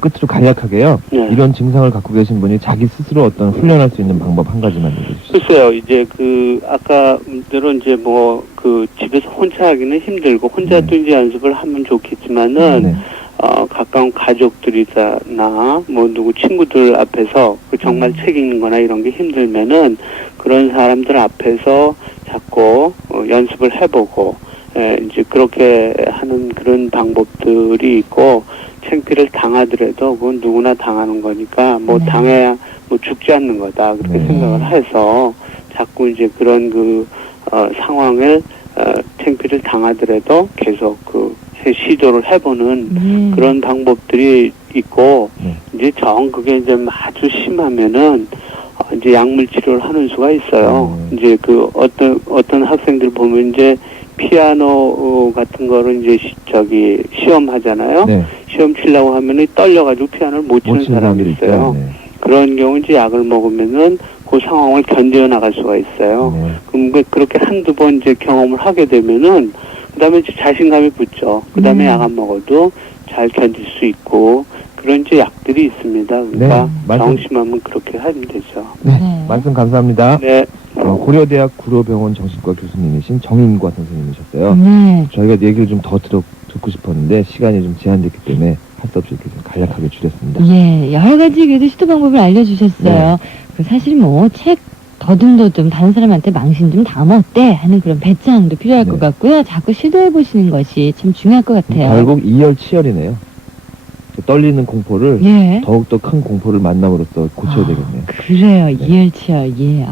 끝으로 간략하게요, 네. 이런 증상을 갖고 계신 분이 자기 스스로 어떤 훈련할 수 있는 방법 한 가지만 얘기해 주시죠. 글쎄요, 이제 아까 대로 이제 집에서 혼자 하기는 힘들고, 혼자도 이제 연습을 하면 좋겠지만은, 네. 가까운 가족들이나, 누구 친구들 앞에서 정말 책 읽는 거나 이런 게 힘들면은, 그런 사람들 앞에서 자꾸 연습을 해보고, 이제 그렇게 하는 그런 방법들이 있고, 창피를 당하더라도 그건 누구나 당하는 거니까, 당해야 죽지 않는 거다. 그렇게 생각을 해서, 자꾸 이제 그런 상황을, 창피를 당하더라도 계속 시도를 해보는 그런 방법들이 있고, 이제 그게 이제 아주 심하면은, 이제 약물 치료를 하는 수가 있어요. 이제 어떤 학생들 보면 이제 피아노 같은 거를 이제 시험 하잖아요. 네. 시험 치려고 하면은 떨려가지고 피아노를 못 치는 사람이 있어요. 네. 그런 경우 이제 약을 먹으면은 그 상황을 견뎌 나갈 수가 있어요. 네. 그럼 그렇게 한두 번 이제 경험을 하게 되면은 그다음에 이제 자신감이 붙죠. 그다음에 약 안 먹어도 잘 견딜 수 있고 그런 이제 약들이 있습니다. 그러니까 네, 정심하면 그렇게 하면 되죠. 네, 네. 말씀 감사합니다. 네. 고려대학 구로병원 정신과 교수님이신 정인과 선생님이셨어요. 네. 저희가 얘기를 좀 더 듣고 싶었는데 시간이 좀 제한됐기 때문에 할 수 없이 이렇게 좀 간략하게 줄였습니다. 예, 여러 가지 그래도 시도 방법을 알려주셨어요. 사실 책 더듬더듬 다른 사람한테 망신 좀 담아 어때? 하는 그런 배짱도 필요할 것 같고요. 자꾸 시도해보시는 것이 참 중요할 것 같아요. 결국 이열치열이네요. 떨리는 공포를 예. 더욱더 큰 공포를 만남으로써 고쳐야 되겠네요. 그래요. 이열치열. 예.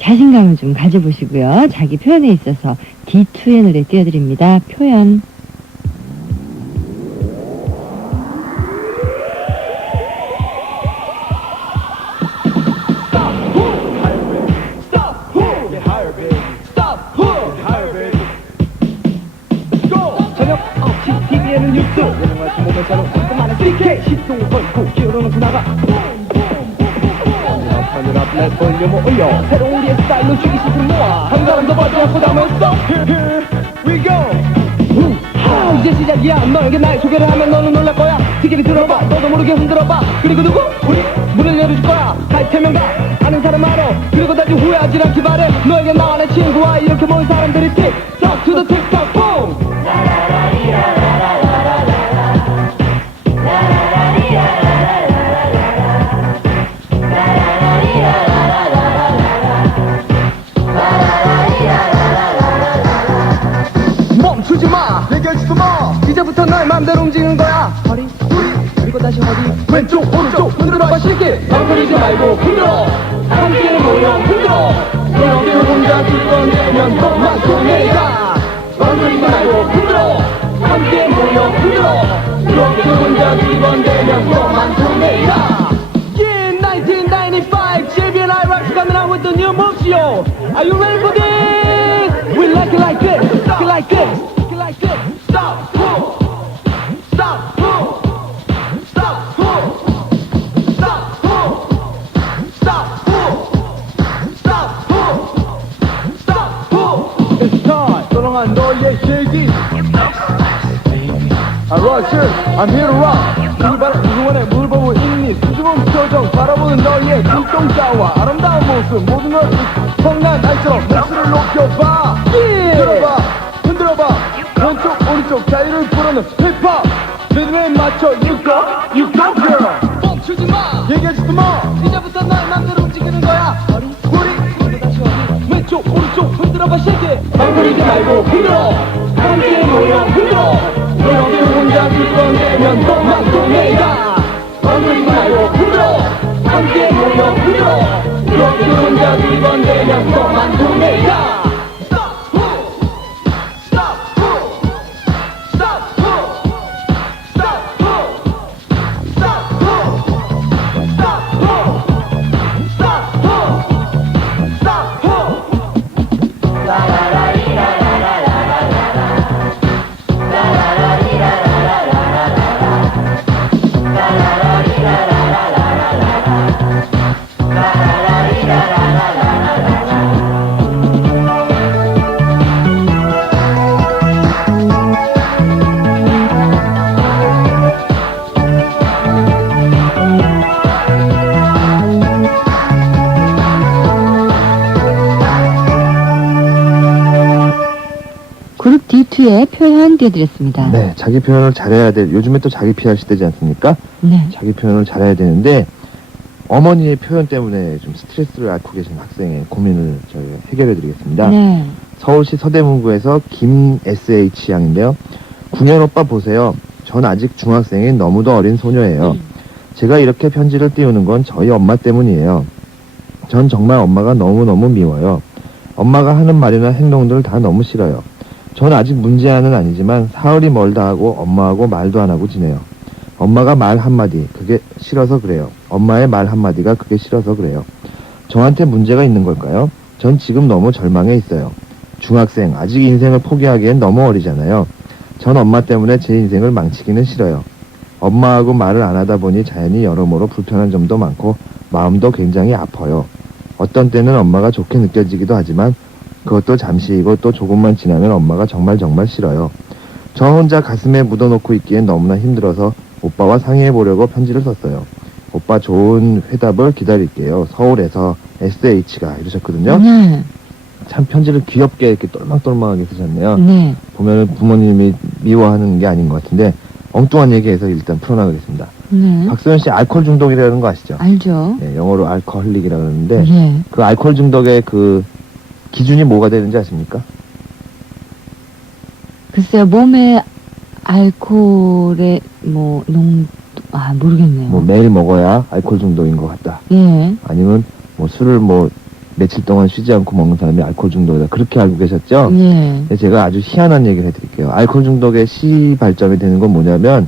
자신감을 좀 가져보시고요. 자기 표현에 있어서 D2의 노래 띄워드립니다. 표현. 저녁 9시 TV에는 뉴스 예능 같은 몸에서는 깔끔한 CK 시동 걸고 기어오는 군화가 하늘 앞 내 볼륨을 올려 새로운 우리의 스타일로 죽이 시즌 모아 한 사람도 빠져나고 담았어 Here we go 이제 시작이야 너에게 나의 소개를 하면 너는 놀랄 거야 티켓이 들어봐 너도 모르게 흔들어봐 그리고 누구? 우리 문을 열어줄 거야 갈 테면 가 아는 사람 알아 그리고 다시 후회하지 않기 바래 너에게 나와 내 친구와 이렇게 모인 사람들이 틱톡 to the 틱톡 boom 멈추지 마 얘기하지도 마 이제부터 너의 맘대로 움직이는 거야 허리 그리고 다시 허리 왼쪽 오른쪽 흔들어봐 쉽게 망설이지 말고 흔들어 함께 모여 흔들어 그렇게 혼자 들어내면 너만 손해가 망설이지 말고 흔들어 함께 모여 흔들어 그렇게 혼자 들어내면 너만 손해가 Yeah 1995 JB and I rock coming out with the new moves yo Are you ready for this? We like it like this like this like this stop stop stop stop stop It's time 떠나간 너의 얘기 I rush I'm here to rock 누구바라 누구만의 물 보고 있니 수줍은 표정 바라보는 너의 눈동자와 아름다운 모습 모든 걸 성난 날처럼 목소리를 높여봐 들어봐 흔들어봐 왼쪽 오른쪽 자유를 부르는 힙합 리듬에 맞춰 You go girl 멈추지 마 얘기하지도 마 이제부터 너의 맘대로 움직이는 거야 허리 그리고 다시 허리 왼쪽 오른쪽 흔들어봐 shake it 망설이지 말고 흔들어 함께 모여 흔들어 그렇게 혼자 들어내면 너만 손해가 망설이지 말고 흔들어 함께 모여 흔들어 그렇게 혼자 들어내면 너만 손해가 Stop 이수의 표현 띄워드렸습니다. 네, 자기 표현을 잘해야 돼. 요즘에 또 자기 PR 시대지 않습니까? 네. 자기 표현을 잘해야 되는데 어머니의 표현 때문에 좀 스트레스를 앓고 계신 학생의 고민을 저희가 해결해드리겠습니다. 네. 서울시 서대문구에서 김 SH 양인데요. 궁현 오빠 보세요. 전 아직 중학생인 너무도 어린 소녀예요. 제가 이렇게 편지를 띄우는 건 저희 엄마 때문이에요. 전 정말 엄마가 너무너무 미워요. 엄마가 하는 말이나 행동들 다 너무 싫어요. 전 아직 문제아는 아니지만 사흘이 멀다 하고 엄마하고 말도 안 하고 지내요. 엄마가 말 한마디 그게 싫어서 그래요. 엄마의 말 한마디가 그게 싫어서 그래요. 저한테 문제가 있는 걸까요? 전 지금 너무 절망해 있어요. 중학생 아직 인생을 포기하기엔 너무 어리잖아요. 전 엄마 때문에 제 인생을 망치기는 싫어요. 엄마하고 말을 안 하다 보니 자연히 여러모로 불편한 점도 많고 마음도 굉장히 아파요. 어떤 때는 엄마가 좋게 느껴지기도 하지만 그것도 잠시이고 또 조금만 지나면 엄마가 정말 싫어요. 저 혼자 가슴에 묻어놓고 있기엔 너무나 힘들어서 오빠와 상의해보려고 편지를 썼어요. 오빠 좋은 회답을 기다릴게요. 서울에서 SH가 이러셨거든요. 네. 참 편지를 귀엽게 이렇게 똘망똘망하게 쓰셨네요. 네. 보면은 부모님이 미워하는 게 아닌 것 같은데 엉뚱한 얘기해서 일단 풀어나가겠습니다. 네. 박소연 씨 알코올 중독이라는 거 아시죠? 알죠. 네, 영어로 알코올릭이라고 하는데 예. 그 알코올 중독의 그 기준이 뭐가 되는지 아십니까? 글쎄요, 몸에 알코올의 모르겠네요. 뭐 매일 먹어야 알코올 중독인 것 같다. 예. 아니면 뭐 술을 뭐 며칠 동안 쉬지 않고 먹는 사람이 알코올 중독이다. 그렇게 알고 계셨죠? 예. 근데 제가 아주 희한한 얘기를 해드릴게요. 알코올 중독의 시발점이 되는 건 뭐냐면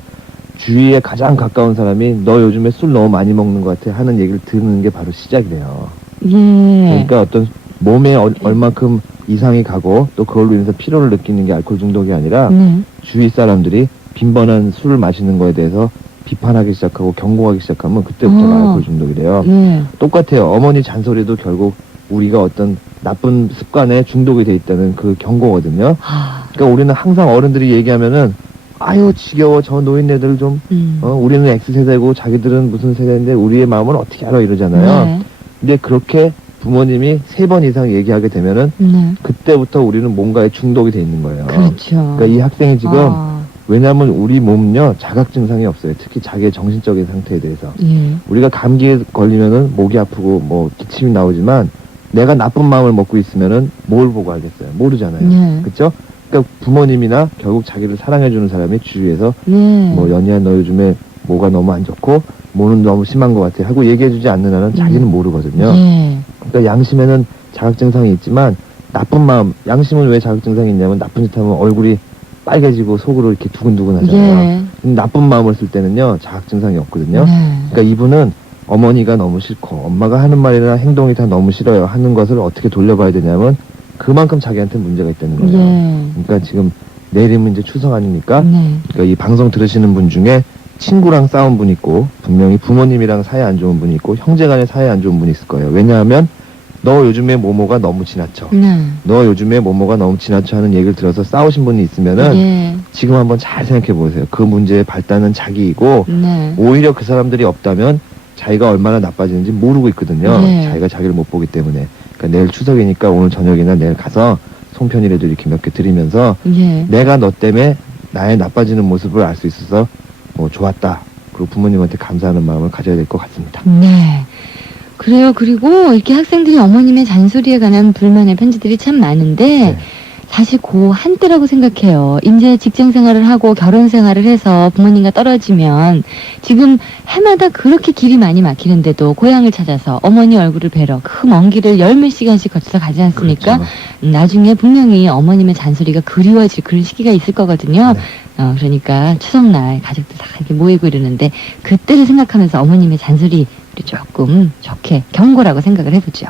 주위에 가장 가까운 사람이 너 요즘에 술 너무 많이 먹는 것 같아 하는 얘기를 듣는 게 바로 시작이래요. 예. 그러니까 어떤 몸에 얼만큼 이상이 가고 또 그걸로 인해서 피로를 느끼는 게 알코올 중독이 아니라 네. 주위 사람들이 빈번한 술을 마시는 거에 대해서 비판하기 시작하고 경고하기 시작하면 그때부터가 알코올 중독이래요. 예. 똑같아요. 어머니 잔소리도 결국 우리가 어떤 나쁜 습관에 중독이 돼 있다는 그 경고거든요. 그러니까 우리는 항상 어른들이 얘기하면은 아유 지겨워 저 노인네들 좀 우리는 X세대고 자기들은 무슨 세대인데 우리의 마음은 어떻게 알아 이러잖아요. 네. 근데 그렇게 부모님이 3번 이상 얘기하게 되면은 네. 그때부터 우리는 뭔가에 중독이 돼 있는 거예요. 그렇죠. 그러니까 이 학생이 지금 아, 왜냐하면 우리 몸은요 자각 증상이 없어요. 특히 자기의 정신적인 상태에 대해서 예. 우리가 감기에 걸리면은 목이 아프고 뭐 기침이 나오지만 내가 나쁜 마음을 먹고 있으면은 뭘 보고 알겠어요? 모르잖아요. 네. 그렇죠? 그러니까 부모님이나 결국 자기를 사랑해주는 사람이 주위에서 예. 뭐 연희야 너 요즘에 뭐가 너무 안 좋고 뭐는 너무 심한 것 같아 하고 얘기해주지 않는 한은 자기는 모르거든요. 예. 그러니까 양심에는 자각증상이 있지만 나쁜 마음, 양심은 왜 자각증상이 있냐면 나쁜 짓 하면 얼굴이 빨개지고 속으로 이렇게 두근두근 하잖아요. 예. 나쁜 마음을 쓸 때는요 자각증상이 없거든요. 네. 그러니까 이분은 어머니가 너무 싫고 엄마가 하는 말이나 행동이 다 너무 싫어요 하는 것을 어떻게 돌려봐야 되냐면 그만큼 자기한테 문제가 있다는 거예요. 예. 그러니까 지금 내일이면 이제 추석 아닙니까? 네. 그러니까 이 방송 들으시는 분 중에 친구랑 싸운 분 있고 분명히 부모님이랑 사이 안 좋은 분 있고 형제간에 사이 안 좋은 분이 있을 거예요. 왜냐하면 너 요즘에 뭐뭐가 너무 지나쳐. 네. 너 요즘에 뭐뭐가 너무 지나쳐 하는 얘기를 들어서 싸우신 분이 있으면은 예. 지금 한번 잘 생각해 보세요. 그 문제의 발단은 자기이고 네. 오히려 그 사람들이 없다면 자기가 얼마나 나빠지는지 모르고 있거든요. 네. 자기가 자기를 못 보기 때문에. 그러니까 내일 추석이니까 오늘 저녁이나 내일 가서 송편이라도 이렇게 몇 개 드리면서 예. 내가 너 때문에 나의 나빠지는 모습을 알 수 있어서 좋았다. 그리고 부모님한테 감사하는 마음을 가져야 될 것 같습니다. 네. 그래요. 그리고 이렇게 학생들이 어머님의 잔소리에 관한 불만의 편지들이 참 많은데 네. 사실 고 한때라고 생각해요. 이제 직장 생활을 하고 결혼 생활을 해서 부모님과 떨어지면 지금 해마다 그렇게 길이 많이 막히는데도 고향을 찾아서 어머니 얼굴을 뵈러 그 먼 길을 열몇 시간씩 거쳐서 가지 않습니까? 그렇죠. 나중에 분명히 어머님의 잔소리가 그리워질 그런 시기가 있을 거거든요. 네. 그러니까 추석날 가족들 다 이렇게 모이고 이러는데 그때를 생각하면서 어머님의 잔소리 조금 좋게 경고라고 생각을 해보죠.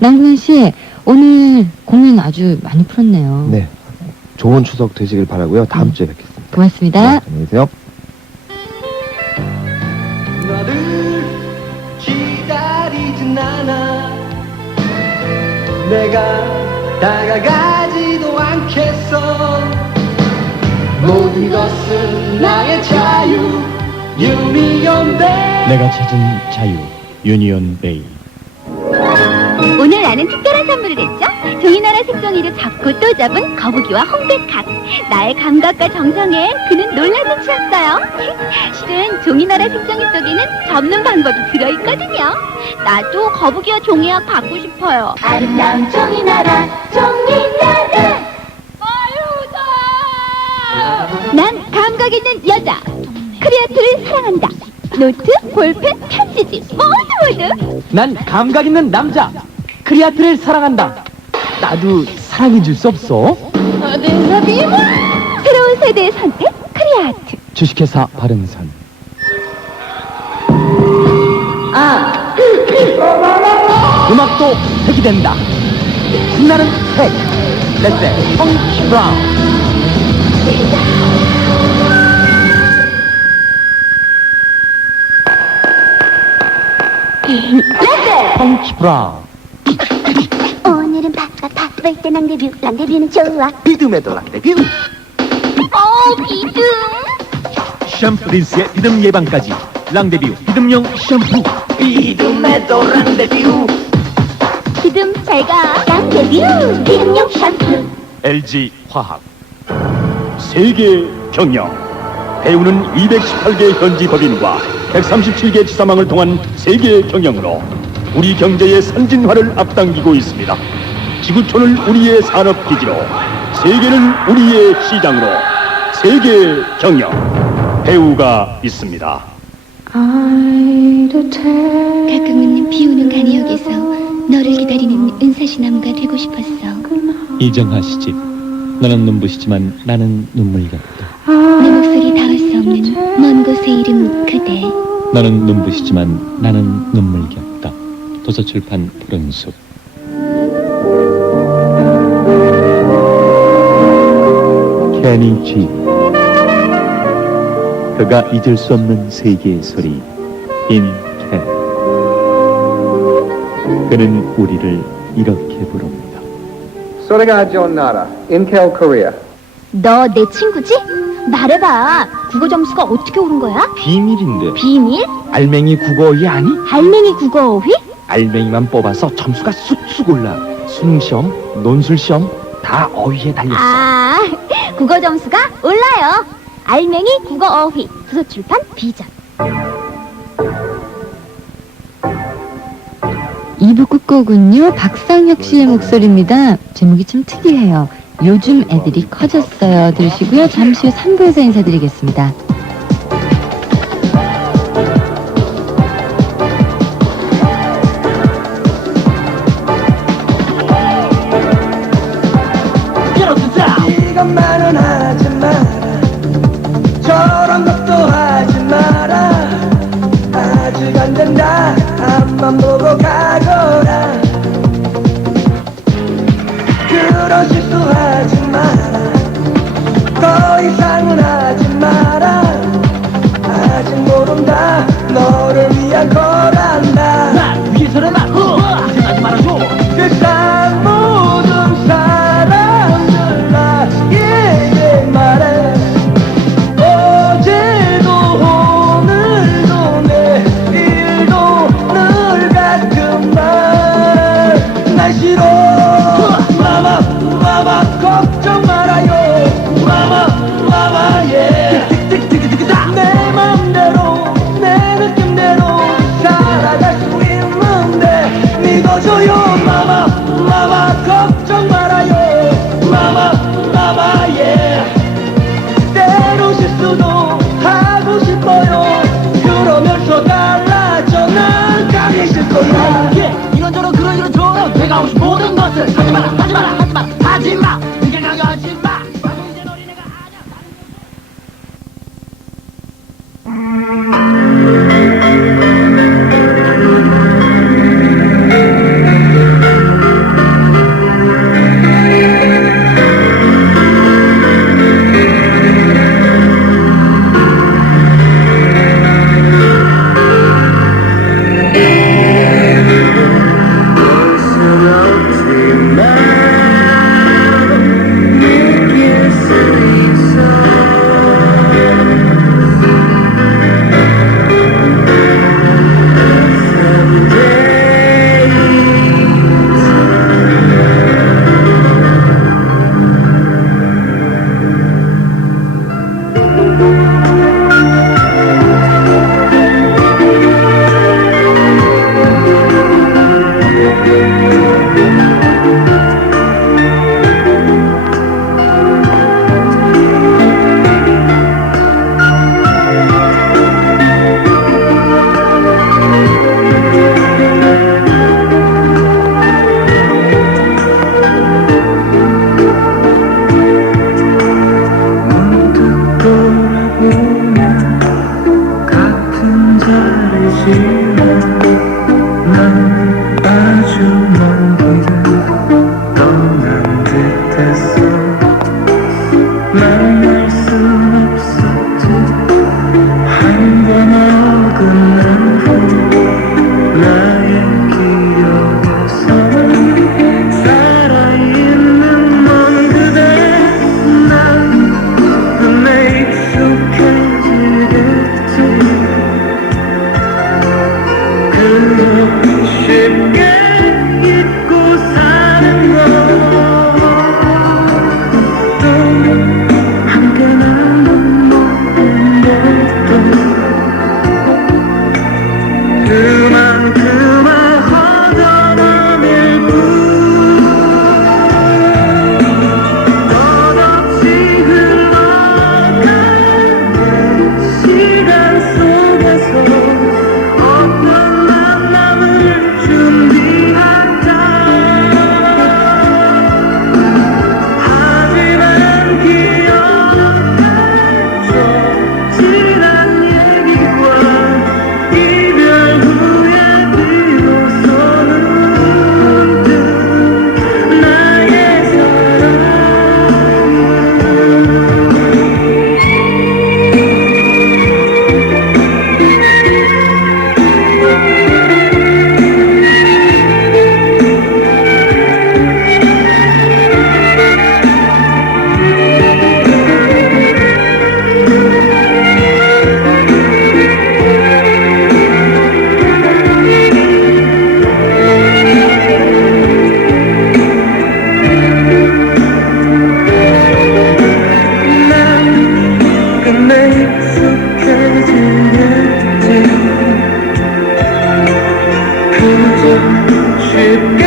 남궁현 씨 오늘 공연 아주 많이 풀었네요. 네. 좋은 추석 되시길 바라고요. 다음 주에 뵙겠습니다. 고맙습니다. 네, 안녕히 계세요. 너를 기다리진 않아 내가 다가가지도 않겠어 모든 것은 나의 자유 유니온 베이 내가 찾은 자유 유니온 베이. 오늘 나는 특별한 선물을 했죠? 종이나라 색종이를 잡고 또 잡은 거북이와 홍백학. 나의 감각과 정성에 그는 놀란 눈치였어요. 실은 종이나라 색종이 속에는 접는 방법이 들어있거든요. 나도 거북이와 종이학 받고 싶어요. 아름다운 종이나라 종이나라. 난 감각 있는 여자. 크리아트를 사랑한다. 노트, 볼펜, 편지지 모두. 난 감각 있는 남자. 크리아트를 사랑한다. 나도 사랑해줄 수 없어? 새로운 세대의 선택, 크리아트. 주식회사 바른선. 음악도 색이 된다. 신나는 색. 렛츠 펑키 브라운. 펑키 브라운. 오늘은 바쁠 때 랑데뷰는 좋아. 비듬에도 랑데뷰. 비듬. 샴푸린스의 비듬 예방까지 랑데뷰 비듬용 샴푸. 비듬에도 랑데뷰. 비듬 잘가. 랑데뷰 비듬용 샴푸. LG 화학. 세계 경영. 배우는 218개 현지 법인과 137개 지사망을 통한 세계 경영으로 우리 경제의 선진화를 앞당기고 있습니다. 지구촌을 우리의 산업기지로, 세계는 우리의 시장으로. 세계 경영. 배우가 있습니다. 가끔은 비 오는 간이역에서 너를 기다리는 은사시 나무가 되고 싶었어. 이정하 씨집. 너는 눈부시지만 나는 눈물 같다. 내 목소리 닿을 수 없는 먼 곳의 이름 그대. 너는 눈부시지만 나는 눈물 같다. 도서출판 푸른숲. 케니 G. 그가 잊을 수 없는 세계의 소리. 인 캔. 그는 우리를 이렇게 부릅니다. 소리가 존나라, 인텔 코리아. 너 내 친구지? 말해봐. 국어 점수가 어떻게 오른 거야? 비밀인데. 비밀? 알맹이 국어이 아니? 알맹이 국어 어휘? 알맹이만 뽑아서 점수가 쑥쑥 올라. 수능시험, 논술시험 다 어휘에 달렸어. 아, 국어 점수가 올라요. 알맹이 국어 어휘. 도서출판 비전. 2부 끝곡은요, 박상혁 씨의 목소리입니다. 제목이 좀 특이해요. 요즘 애들이 커졌어요. 들으시고요. 잠시 후 3부에서 인사드리겠습니다. 이것만은 하지 마라. 저런 것도 하지 마라. 아직 안 된다. 앞만 보고 가거라. 그런 실수하지 마라. 더 이상은 하지 마라. 아직 모른다. 너를 위한 거란다. 날 위해서는 하지 말아줘. 세상 모든 사람들 나에게 말해. 어제도 오늘도 내일도 늘 같은 말. 날 싫어. 마마 마마 걱정 말아요. 마마 마마 예. 내 맘대로 내 느낌대로 살아갈 수 있는데 믿어줘요. 마마 마마 걱정 말아요. 마마 마마 예. 때로 실수도 하고 싶어요. 그러면서 달라져 난 가기 싫거나. 이런저런 그런 이런 저런 내가 하고 싶은 모든 것을 하지 마라 하지 마라 하지 마라 하지 마. 이게 강요하지 마. 이제 어린애가 아냐. 난 아주 먼 길을 떠난 듯했어. 만날 순 없었지. 한 번 어긋난 후 나의 기억에서는 살아있는 먼 그대. 난 꿈에 익숙해지겠지. 그렇게 쉽게 잊고 사는 것. 또 함께 나눈 모든 것도 그만큼의 허전함일 뿐. 끝없이 흘러가는 시간 속에서 어떤 만남을 준비할까. 하지만 기억할 저 지난 얘기와 이별 후에 비로소는 나의 사랑. 난 끝내 익숙해지겠지. 그저 쉽게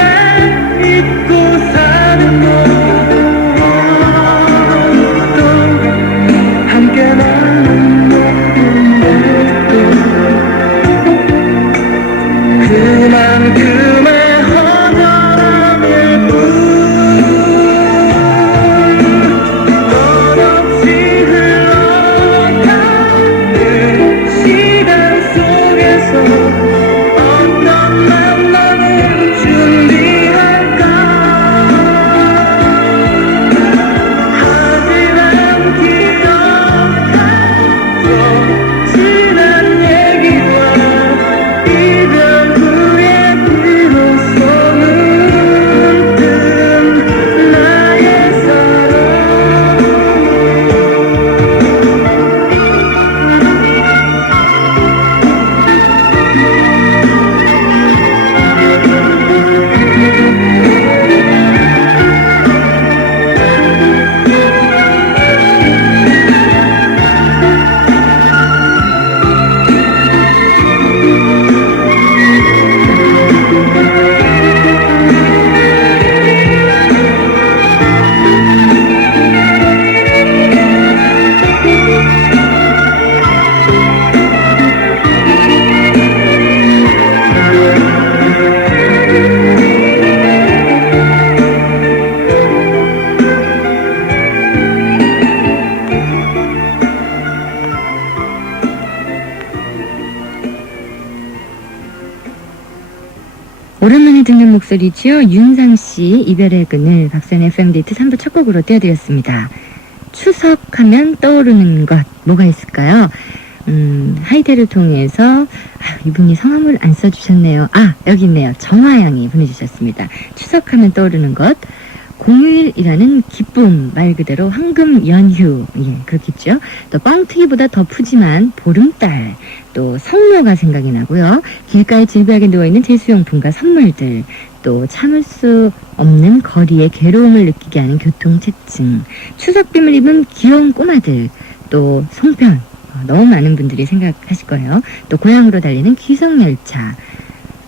잊고 사는 것도 함께 나눈 모든 것도 그만큼의 허전함일 뿐. 끝없이 흘러가는 시간 속에서 어떤 만남을 준비할까. 하지만 기억할 저 지난 얘기와 이별 후에 비로소는 든 나의 사랑. 오랜만에 듣는 목소리죠. 윤상씨 이별의 그늘 박선의 FM데이트 3부 첫 곡으로 띄워드렸습니다. 추석하면 떠오르는 것 뭐가 있을까요? 하이데를 통해서 이분이 성함을 안 써주셨네요. 여기 있네요. 정화양이 보내주셨습니다. 추석하면 떠오르는 것 공휴일이라는 기쁨, 말 그대로 황금 연휴, 그렇겠죠. 또 뻥튀기보다 더 푸짐한 보름달, 또 성묘가 생각이 나고요. 길가에 질비하게 누워있는 제수용품과 선물들, 또 참을 수 없는 거리의 괴로움을 느끼게 하는 교통체증, 추석빔을 입은 귀여운 꼬마들, 또 송편, 너무 많은 분들이 생각하실 거예요. 또 고향으로 달리는 귀성열차.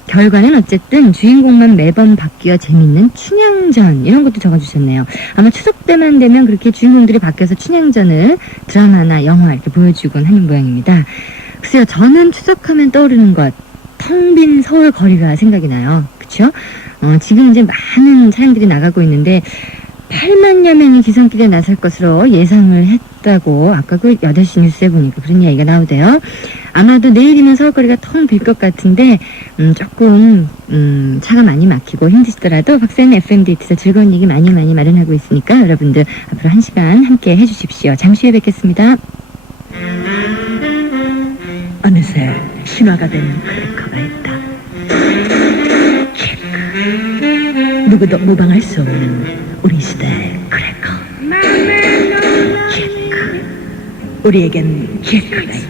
결과는 어쨌든 주인공만 매번 바뀌어 재밌는 춘향전, 이런 것도 적어주셨네요. 아마 추석 때만 되면 그렇게 주인공들이 바뀌어서 춘향전을 드라마나 영화 이렇게 보여주곤 하는 모양입니다. 글쎄요, 저는 추석하면 떠오르는 것, 텅 빈 서울 거리가 생각이 나요. 그쵸? 지금 이제 많은 차량들이 나가고 있는데 8만여 명이 기상길에 나설 것으로 예상을 했다고 아까 그 8시 뉴스에 보니까 그런 이야기가 나오대요. 아마도 내일이면 서울거리가 텅 빌 것 같은데 조금 차가 많이 막히고 힘드시더라도 박사님 FM데이트에서 즐거운 얘기 많이 마련하고 있으니까 여러분들 앞으로 1시간 함께 해주십시오. 잠시 후에 뵙겠습니다. 어느새 신화가 된 크래커가 있다. 누구도 모방할 수 없는 우리 시대의 크래커. 케이크. 우리에겐 케이크가 있다.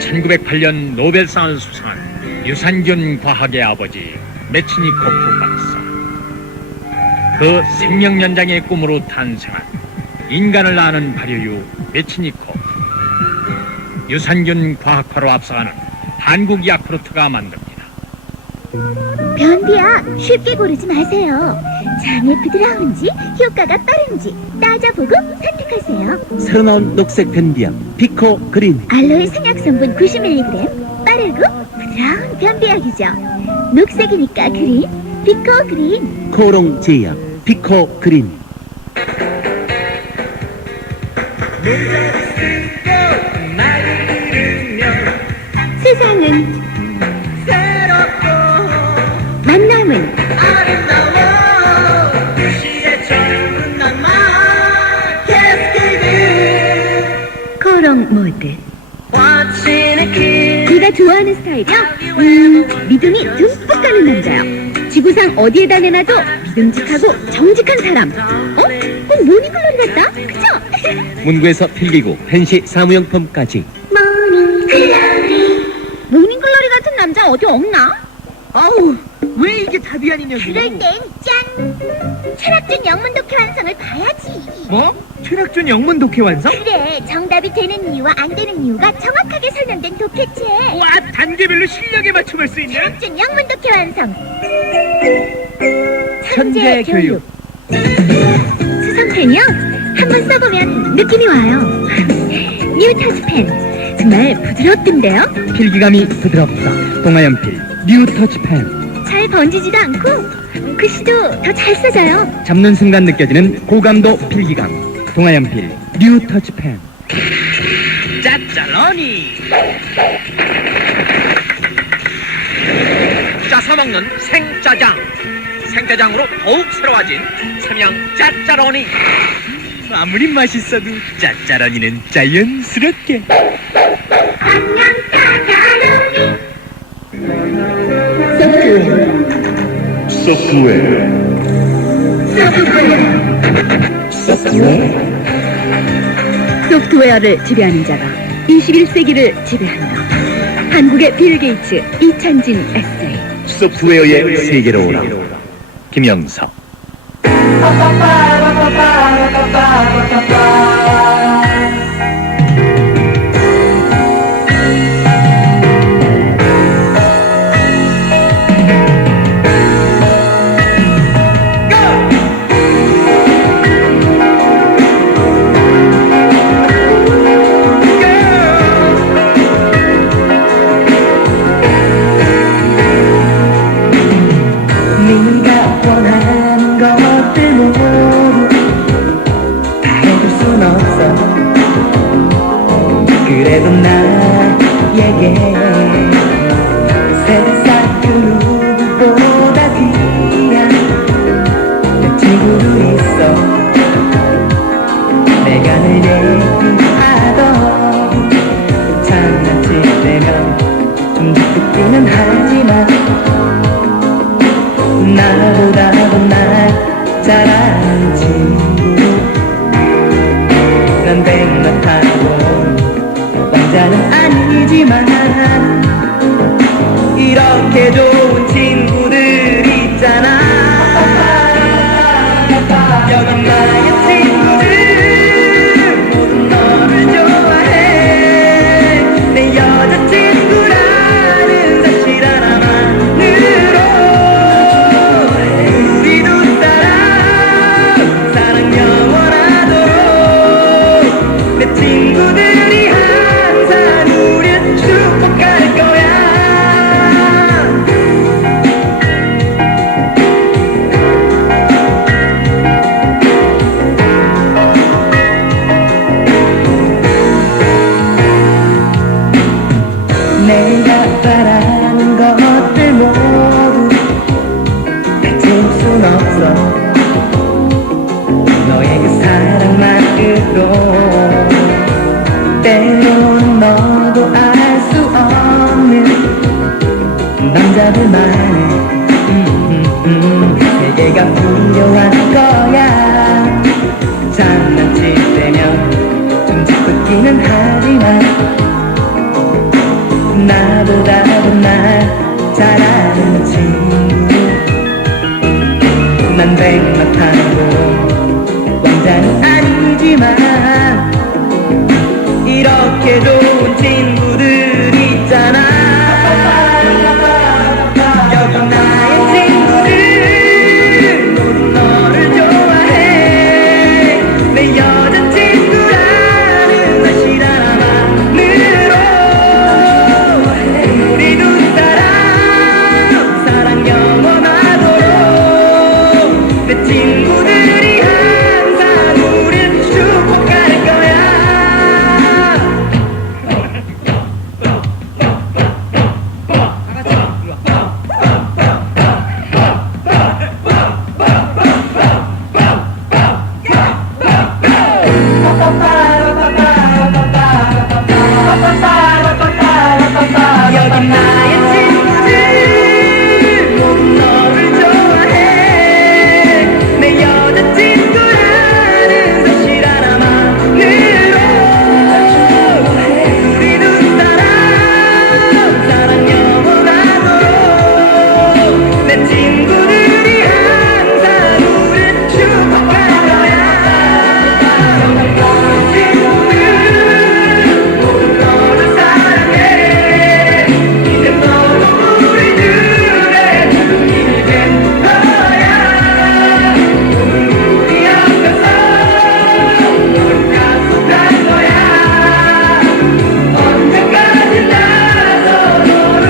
1908년 노벨상을 수상한 유산균 과학의 아버지 메치니코프 박사. 그 생명연장의 꿈으로 탄생한 인간을 아는 발효유 메치니코프. 유산균 과학화로 앞서가는 한국 야쿠르트가 만듭니다. 변비약 쉽게 고르지 마세요. 장에 부드러운지 효과가 빠른지 따져보고 선택하세요. 새로 나온 녹색 변비약 피코 그린. 알로에 생약 성분 90mg, 빠르고 부드러운 변비약이죠. 녹색이니까 그린, 피코 그린. 코롱 제약 피코 그린. 세상은 새롭고 만남은 아름다워 시의 젊은 낭만 캐스케이드 코롱 모드. What's in a kid 네가 좋아하는 스타일이요? 믿음이 듬뿍 가는 남자요. 지구상 어디에다 내놔도 믿음직하고 정직한 사람. 모닝글로리 같다? 그쵸? 문구에서 필기구 펜시 사무용품까지. 모닝글로리 같은 남자 어디 없나? 아우 왜 이게 답이 아니냐고. 그럴 땐 짠! 철학적 영문 독해 완성을 봐야지. 뭐? 최락준 영문 독해 완성? 그래, 정답이 되는 이유와 안 되는 이유가 정확하게 설명된 독해책. 와 단계별로 실력에 맞춰갈 수 있는 철학적 영문 독해 완성. 천재 교육. 수성펜이요? 한번 써보면 느낌이 와요. 뉴 터치펜. 정말 부드럽던데요? 필기감이 부드럽다. 동아연필 뉴 터치펜. 잘 번지지도 않고 글씨도 더 잘 써져요. 잡는 순간 느껴지는 고감도 필기감. 동아연필 뉴 터치펜. 짜짜러니 짜서 먹는 생짜장. 생짜장으로 더욱 새로워진 삼양 짜짜러니. 아무리 맛있어도 짜짜러니는 자연스럽게. 소프트웨어를 지배하는 자가 21세기를 지배한다. 한국의 빌 게이츠 이찬진 에세이. 소프트웨어의 세계로 오라. 김영석. 네가 원하는 것들 모두 다 해줄 순 없어. 그래도 나에게 세상 그 누구보다 귀한 내 친구도 있어. 내가 늘 얘기하던 장난칠 때면 좀 듣기는 하지만 나보다도 날 잘 아는 친구. 난 백마타고 왕자는 아니지만 이렇게 좋은 친구들 있잖아. 여기 나의 친구들 모두 너를 좋아해. 내 여자친구라는 사실 하나만으로 우리 두 사람 사랑 영원하도록. 내 친구들이 항상 우릴 축복할 거야. 답을 말해 세계가 필요할 거야 장난칠 때면 좀 짓궂기는 하지만 나보다도 날 잘 아는 친구 난 백마탄으로 왕자는 아니지만 이렇게 좋은 친구들 있잖아 여기 나의 친구들 모두 너를 좋아해 내 여자친구라는 사실 하나만으로 우리 두 사람 사랑 영원하도록 내 친구들이 항상 우릴 축복할 거야 여기 나의 친구들 모두 너를 좋아해 내 여자친구라는 사실 하나만으로 우리 두 사람 사랑 영원하도록 내 친구들이 항상 우릴 축복할 거야 친구들 모두 너를 사랑해 이제 너도 우리들의 눈이 된 거야 우리 앞에서 널 약속할 거야 언제까지 나서 너를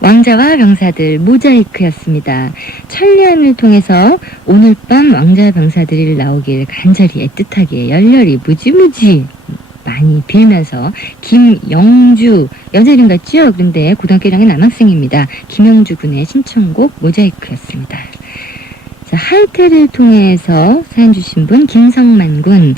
왕자와 병사들 모자이크였습니다. 천리안을 통해서 오늘 밤 왕자와 병사들이 나오길 간절히 애틋하게 열렬히 무지무지 많이 빌면서 김영주 여자 이름 같죠? 그런데 고등학교 1학년 남학생입니다. 김영주 군의 신청곡 모자이크였습니다. 자, 하이텔을 통해서 사연 주신 분 김성만 군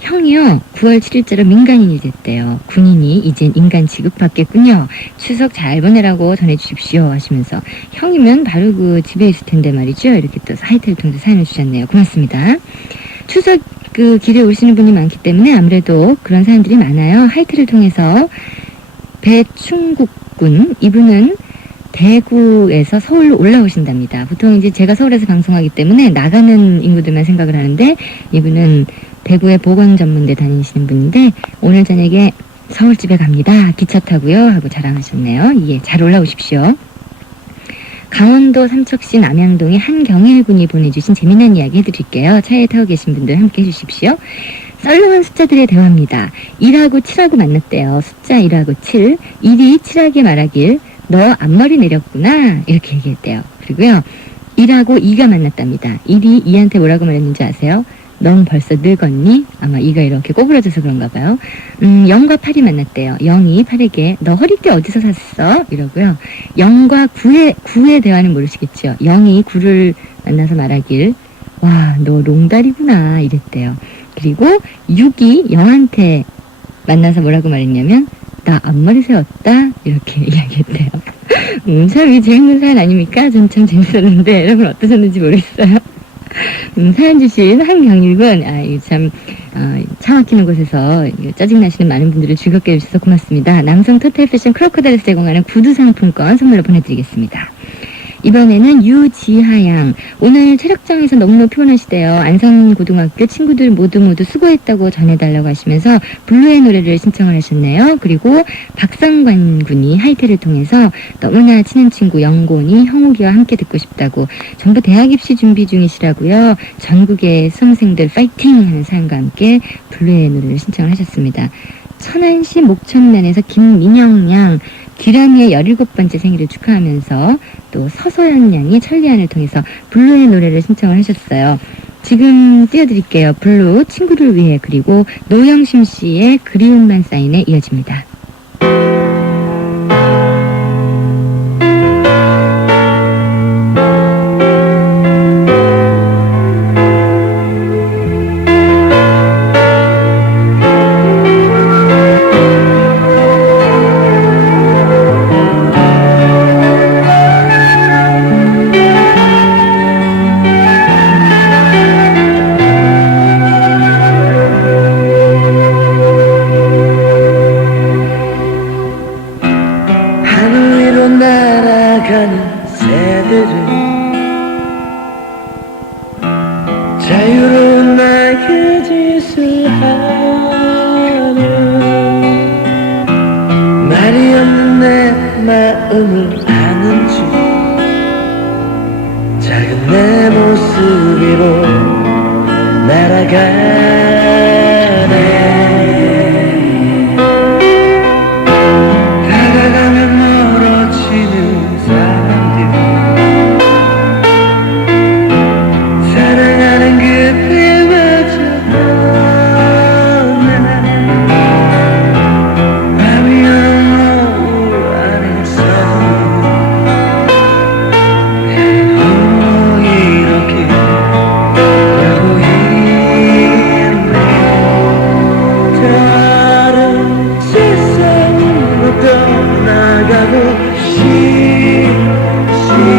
형이요 9월 7일자로 민간인이 됐대요. 군인이 이젠 인간 취급받겠군요. 추석 잘 보내라고 전해주십시오 하시면서 형이면 바로 그 집에 있을 텐데 말이죠. 이렇게 또 하이텔을 통해서 사연을 주셨네요. 고맙습니다. 추석 그 길에 오시는 분이 많기 때문에 아무래도 그런 사연들이 많아요. 하이텔을 통해서 배충국 군 이분은 대구에서 서울로 올라오신답니다. 보통 이제 제가 서울에서 방송하기 때문에 나가는 인구들만 생각을 하는데 이분은 대구의 보건전문대 다니시는 분인데 오늘 저녁에 서울집에 갑니다. 기차 타고요 하고 자랑하셨네요. 예, 잘 올라오십시오. 강원도 삼척시 남양동의 한경일 군이 보내주신 재미난 이야기 해드릴게요. 차에 타고 계신 분들 함께 해주십시오. 썰렁한 숫자들의 대화입니다. 1하고 7하고 만났대요. 숫자 1하고 7. 1이 7하게 말하길 너 앞머리 내렸구나 이렇게 얘기했대요. 그리고요 1하고 2가 만났답니다. 1이 2한테 뭐라고 말했는지 아세요? 넌 벌써 늙었니? 아마 이가 이렇게 꼬부러져서 그런가 봐요. 0과 8이 만났대요. 0이 8에게 너 허리띠 어디서 샀어? 이러고요. 0과 9의 대화는 모르시겠죠. 0이 9를 만나서 말하길 와, 너 롱다리구나 이랬대요. 그리고 6이 0한테 만나서 뭐라고 말했냐면 나 앞머리 세웠다 이렇게 이야기했대요. 참 이게 재밌는 사연 아닙니까? 전 참 재밌었는데 여러분 어떠셨는지 모르겠어요. 사연 주신 한경일군, 차 막히는 곳에서 짜증나시는 많은 분들을 즐겁게 해주셔서 고맙습니다. 남성 토탈 패션 크로커다일에서 제공하는 구두 상품권 선물로 보내드리겠습니다. 이번에는 유지하양. 오늘 체력장에서 너무너무 피곤하시대요. 안산고등학교 친구들 모두 수고했다고 전해달라고 하시면서 블루의 노래를 신청을 하셨네요. 그리고 박상관 군이 하이테를 통해서 너무나 친한 친구 영곤이 형욱이와 함께 듣고 싶다고 전부 대학 입시 준비 중이시라고요. 전국의 수험생들 파이팅 하는 사연과 함께 블루의 노래를 신청을 하셨습니다. 천안시 목천면에서 김민영 양 귀라미의 17번째 생일을 축하하면서 또 서서연 양이 천리안을 통해서 블루의 노래를 신청을 하셨어요. 지금 띄워드릴게요. 블루 친구를 위해 그리고 노영심 씨의 그리움만 쌓인에 이어집니다. 자유로운 나의 짓을 하며 말이 없는 내 마음을 아는 줄 작은 내 모습 위로 날아가네 다가가면 멀어지는 사람들 사랑하는 그때마저 떠나 밤이 오는 노을 안에서 이렇게 가고 있네 다른 세상으로 떠나가고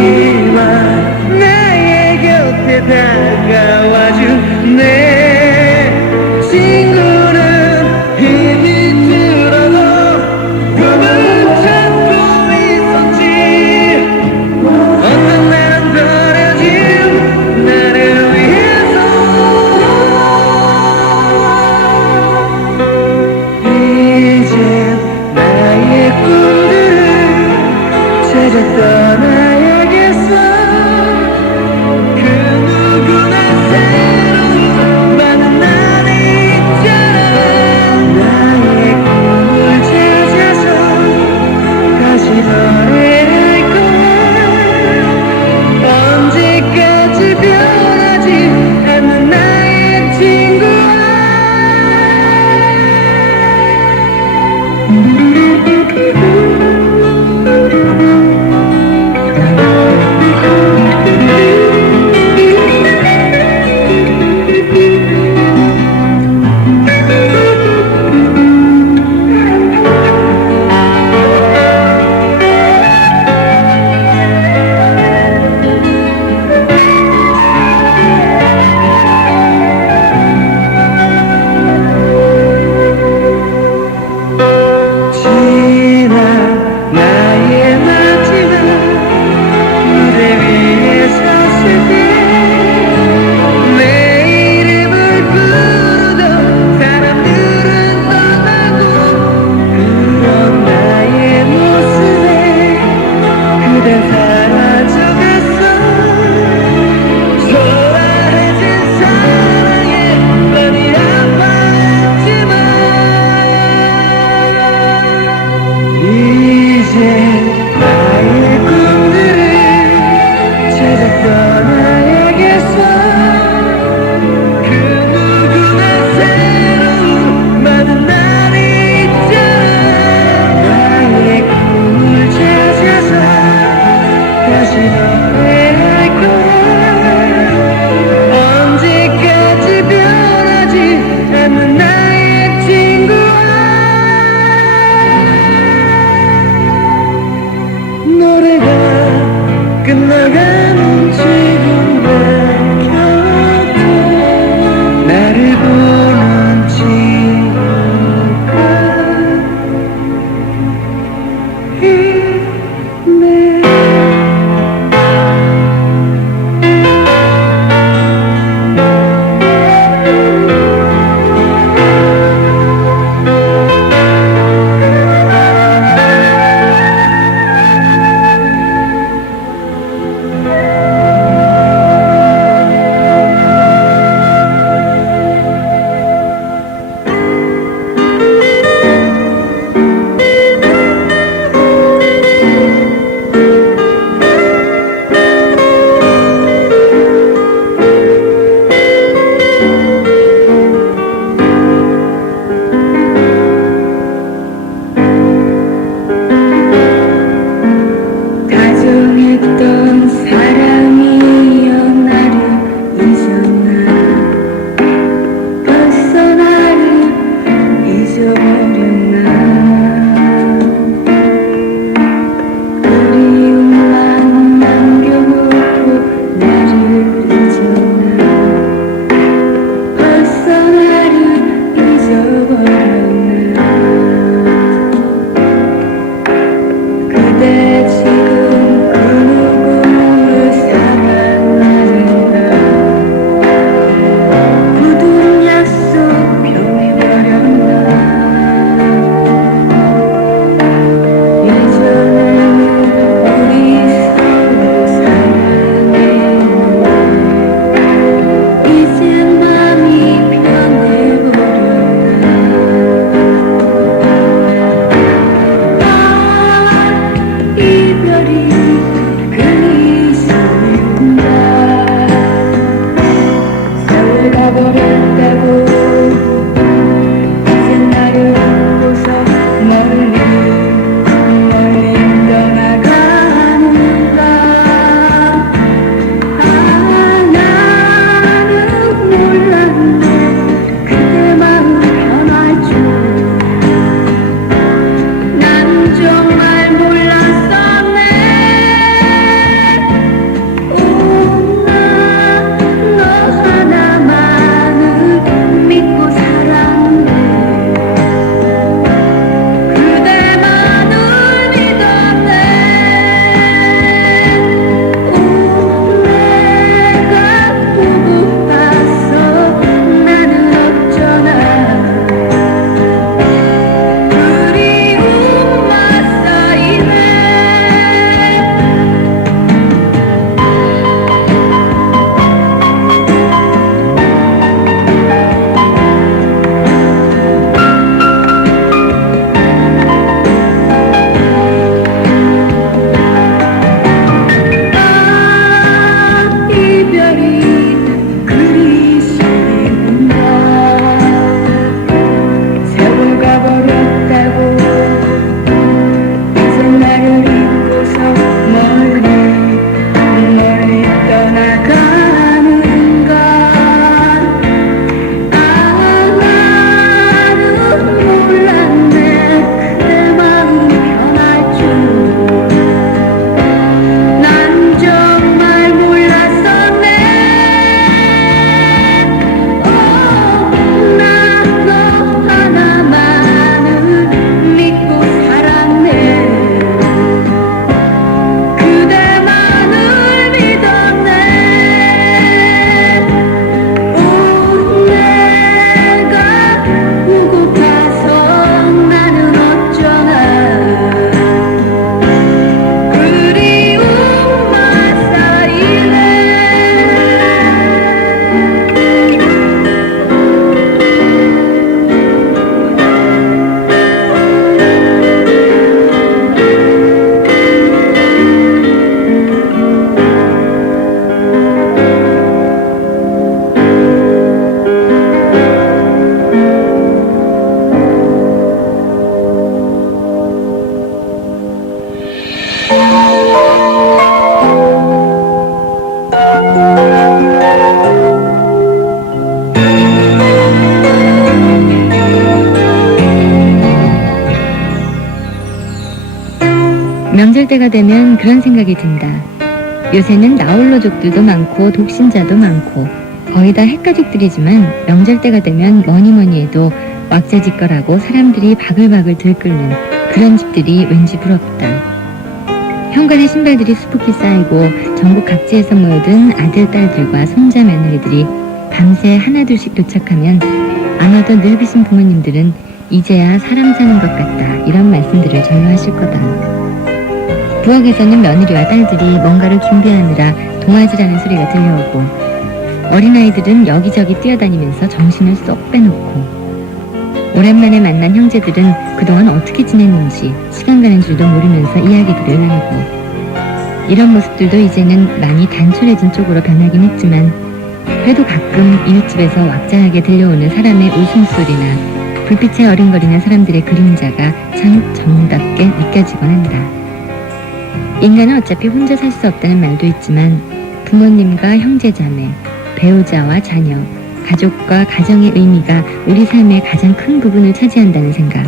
싶지만 나의 곁에 다가와준 내 친구는 힘이 들어도 꿈을 찾고 있었지 어떤 날은 버려진 나를 위해서 이제 나의 꿈들을 찾아 떠나야겠어 그 누구나 새로운 많은 날이 있잖아 나의 꿈을 찾아서 다시 보낼걸 언제까지 변하지 않는 나의 친구야 지난 나의 마지막 무대 위에 섰을 때 내 이름을 명절 때가 되면 그런 생각이 든다. 요새는 나홀로족들도 많고 독신자도 많고 거의 다 핵가족들이지만 명절 때가 되면 뭐니 해도 왁자지껄하고 사람들이 바글바글 들끓는 그런 집들이 왠지 부럽다. 현관에 신발들이 수북히 쌓이고 전국 각지에서 모여든 아들, 딸들과 손자, 며느리들이 밤새 하나둘씩 도착하면 아마도 늙으신 부모님들은 이제야 사람 사는 것 같다 이런 말씀들을 절로 하실 거다. 부엌에서는 며느리와 딸들이 뭔가를 준비하느라 동화지라는 소리가 들려오고 어린아이들은 여기저기 뛰어다니면서 정신을 쏙 빼놓고 오랜만에 만난 형제들은 그동안 어떻게 지냈는지 시간 가는 줄도 모르면서 이야기들을 나누고 이런 모습들도 이제는 많이 단촐해진 쪽으로 변하긴 했지만 그래도 가끔 이웃집에서 왁자하게 들려오는 사람의 웃음소리나 불빛에 어른거리는 사람들의 그림자가 참 정답게 느껴지곤 한다. 인간은 어차피 혼자 살 수 없다는 말도 있지만 부모님과 형제자매, 배우자와 자녀, 가족과 가정의 의미가 우리 삶의 가장 큰 부분을 차지한다는 생각.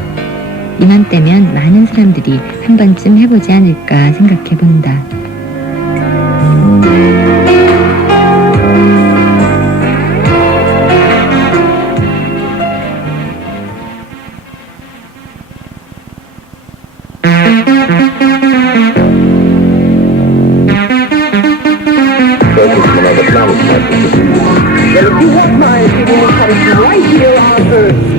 이맘때면 많은 사람들이 한 번쯤 해보지 않을까 생각해본다. But if you want my opinion, it comes right here on Earth.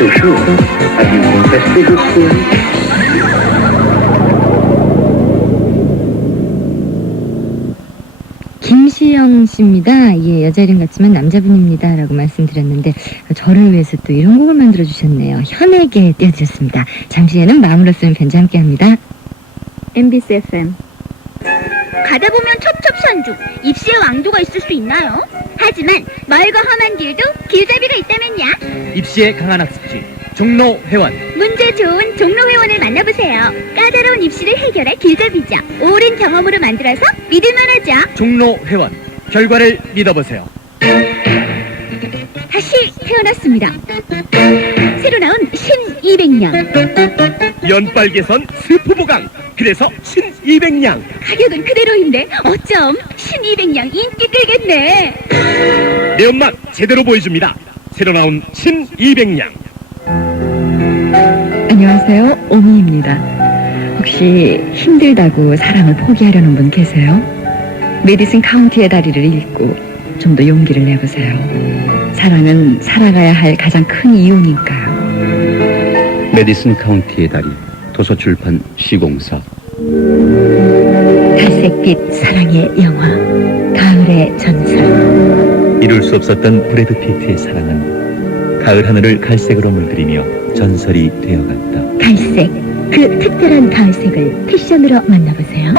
so sure? Have you tested this theory? 김시영 신민영 씨입니다. 예, 여자 이름 같지만 남자분입니다. 라고 말씀드렸는데 저를 위해서 또 이런 곡을 만들어주셨네요. 현에게 띄워드렸습니다. 잠시 후에는 마음으로 쓰는 편지 함께합니다. MBC FM. 가다 보면 첩첩산중, 입시의 왕도가 있을 수 있나요? 하지만 멀고 험한 길도 길잡이가 있다면야. 입시에 강한 학습지 종로 회원. 문제 좋은 종로 회원을 만나보세요. 까다로운 입시를 해결할 길잡이죠. 오랜 경험으로 만들어서 믿을만하죠. 종로 회원. 결과를 믿어보세요. 다시 태어났습니다. 새로 나온 신200냥. 연빨개선 스프 보강. 그래서 신 200냥. 가격은 그대로인데 어쩜 신200냥 인기 끌겠네. 매운맛 제대로 보여줍니다. 새로 나온 신 200냥. 안녕하세요. 오미입니다. 혹시 힘들다고 사랑을 포기하려는 분 계세요? 메디슨 카운티의 다리를 읽고 좀 더 용기를 내보세요. 사랑은 살아가야 할 가장 큰 이유니까요. 메디슨 카운티의 다리 도서출판 시공사. 갈색빛 사랑의 영화 가을의 전설. 이룰 수 없었던 브래드 피트의 사랑은 가을 하늘을 갈색으로 물들이며 전설이 되어갔다. 갈색, 그 특별한 가을색을 패션으로 만나보세요.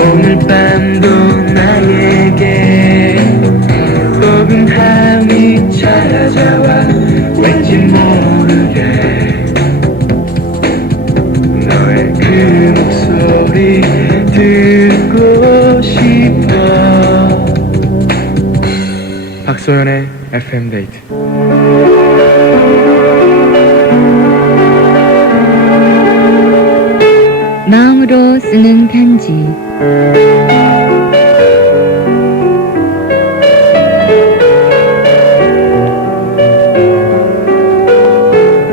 오늘 밤도 나에게 포근함이 찾아와 왠지 모르게 너의 그 목소리 듣고 싶어. 박소연의 FM 데이트. 마음으로 쓰는 편지.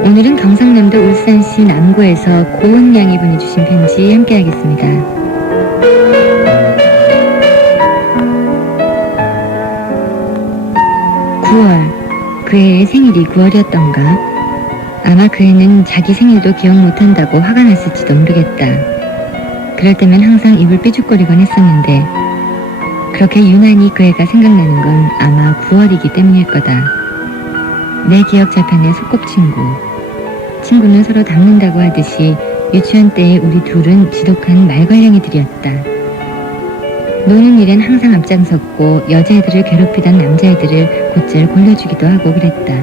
오늘은 경상남도 울산시 남구에서 고은 양이 보내주신 편지 함께하겠습니다. 9월, 그 해의 생일이 9월이었던가? 아마 그 해는 자기 생일도 기억 못한다고 화가 났을지도 모르겠다. 그럴 때면 항상 입을 삐죽거리곤 했었는데 그렇게 유난히 그 해가 생각나는 건 아마 9월이기 때문일 거다. 내 기억 저편의 소꿉친구. 친구는 서로 닮는다고 하듯이 유치원 때의 우리 둘은 지독한 말괄량이들이었다. 노는 일엔 항상 앞장섰고 여자애들을 괴롭히던 남자애들을 곧잘 골려주기도 하고 그랬다.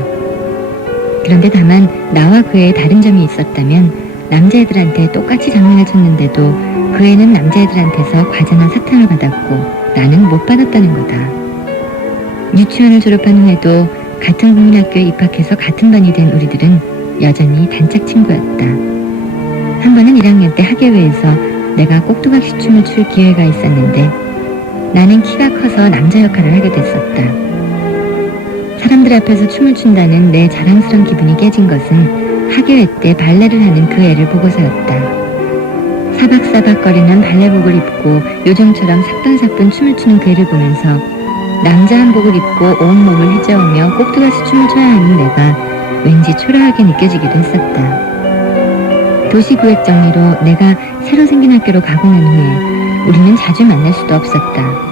그런데 다만 나와 그의 다른 점이 있었다면 남자애들한테 똑같이 장난을 쳤는데도 그 애는 남자애들한테서 과자나 사탕을 받았고 나는 못 받았다는 거다. 유치원을 졸업한 후에도 같은 국민학교에 입학해서 같은 반이 된 우리들은 여전히 단짝 친구였다. 한 번은 1학년 때 학예회에서 내가 꼭두각시 춤을 출 기회가 있었는데 나는 키가 커서 남자 역할을 하게 됐었다. 사람들 앞에서 춤을 춘다는 내 자랑스러운 기분이 깨진 것은 학예회 때 발레를 하는 그 애를 보고서였다. 사박사박거리는 발레복을 입고 요정처럼 사뿐사뿐 춤을 추는 그 애를 보면서 남자 한복을 입고 온몸을 휘저으며 꼭두각시 춤을 춰야 하는 내가 왠지 초라하게 느껴지기도 했었다. 도시구획 정리로 내가 새로 생긴 학교로 가고 난 후에 우리는 자주 만날 수도 없었다.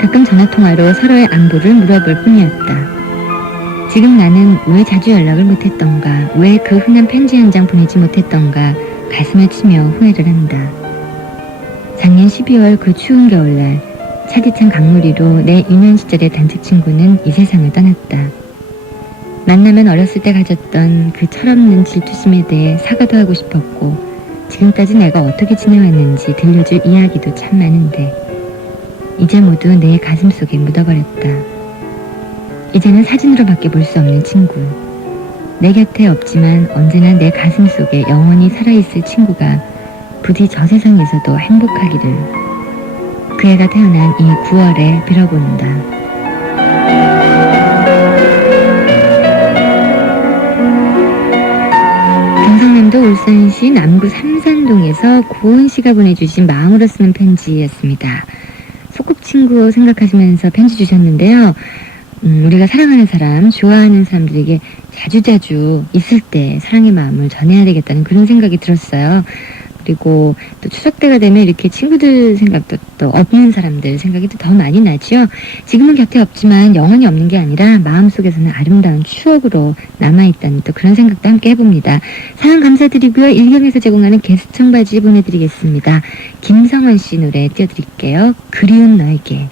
가끔 전화통화로 서로의 안부를 물어볼 뿐이었다. 지금 나는 왜 자주 연락을 못했던가, 왜 그 흔한 편지 한 장 보내지 못했던가 가슴을 치며 후회를 한다. 작년 12월 그 추운 겨울날 차디찬 강물이로 내 유년 시절의 단짝 친구는 이 세상을 떠났다. 만나면 어렸을 때 가졌던 그 철없는 질투심에 대해 사과도 하고 싶었고 지금까지 내가 어떻게 지내왔는지 들려줄 이야기도 참 많은데 이제 모두 내 가슴 속에 묻어버렸다. 이제는 사진으로밖에 볼 수 없는 친구. 내 곁에 없지만 언제나 내 가슴 속에 영원히 살아있을 친구가 부디 저 세상에서도 행복하기를 그 애가 태어난 이 9월에 빌어본다. 경상남도 울산시 남구 삼산동에서 고은 씨가 보내주신 마음으로 쓰는 편지였습니다. 소꿉친구 생각하시면서 편지 주셨는데요. 우리가 사랑하는 사람, 좋아하는 사람들에게 자주자주 있을 때 사랑의 마음을 전해야 되겠다는 그런 생각이 들었어요. 그리고 또 추석 때가 되면 이렇게 친구들 생각도 또 없는 사람들 생각이 또 더 많이 나죠. 지금은 곁에 없지만 영원히 없는 게 아니라 마음속에서는 아름다운 추억으로 남아있다는 또 그런 생각도 함께 해봅니다. 사연 감사드리고요. 일경에서 제공하는 게스트 청바지 보내드리겠습니다. 김성원 씨 노래 띄워드릴게요. 그리운 너에게.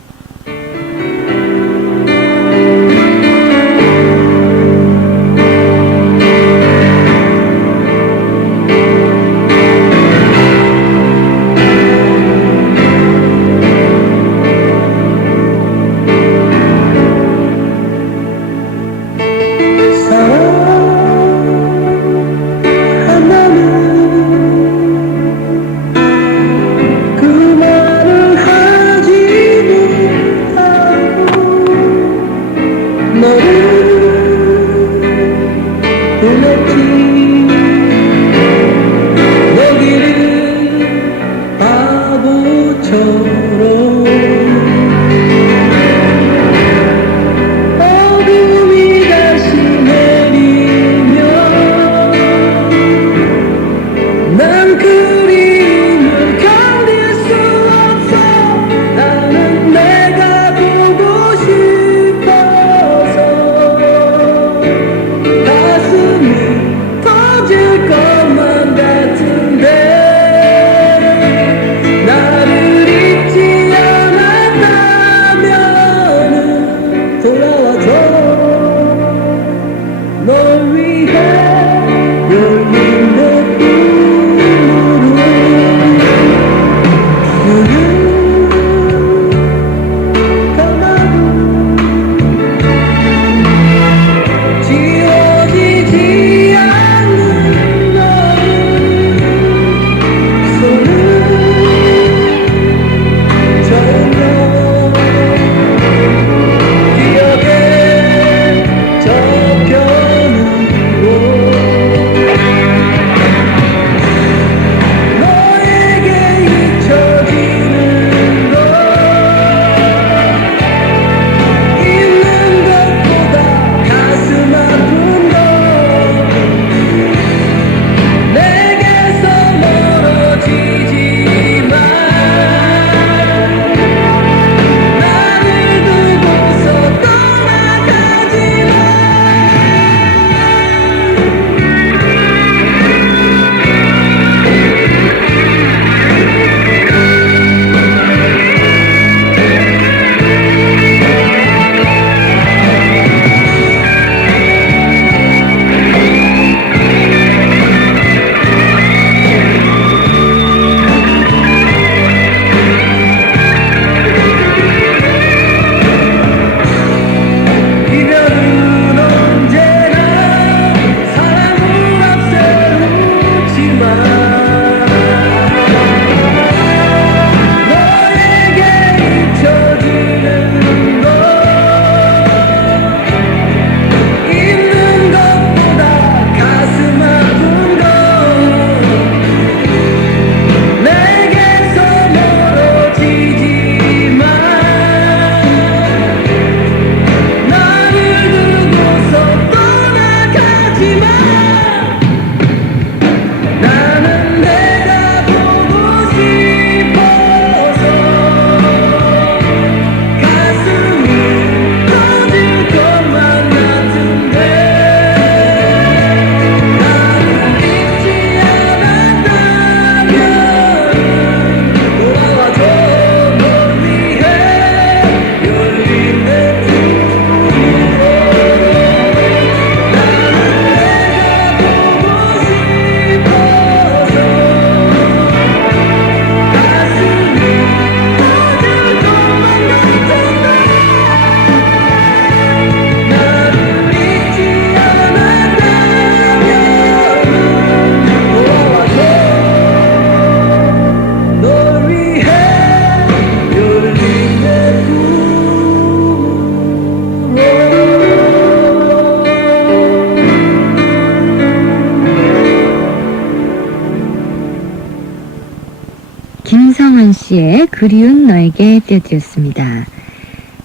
씨의 그리운 너에게 띄워드렸습니다.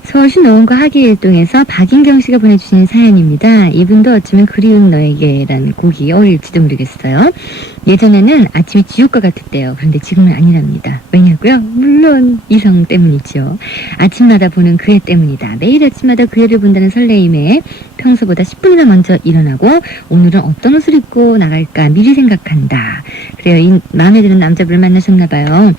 서울시 노원구 하계일동에서 박인경 씨가 보내주신 사연입니다. 이분도 어쩌면 그리운 너에게라는 곡이 어울릴지도 모르겠어요. 예전에는 아침이 지옥과 같았대요. 그런데 지금은 아니랍니다. 왜냐고요? 물론 이성 때문이죠. 아침마다 보는 그 애 때문이다. 매일 아침마다 그 애를 본다는 설레임에 평소보다 10분이나 먼저 일어나고 오늘은 어떤 옷을 입고 나갈까 미리 생각한다. 그래요. 이 마음에 드는 남자분을 만나셨나봐요.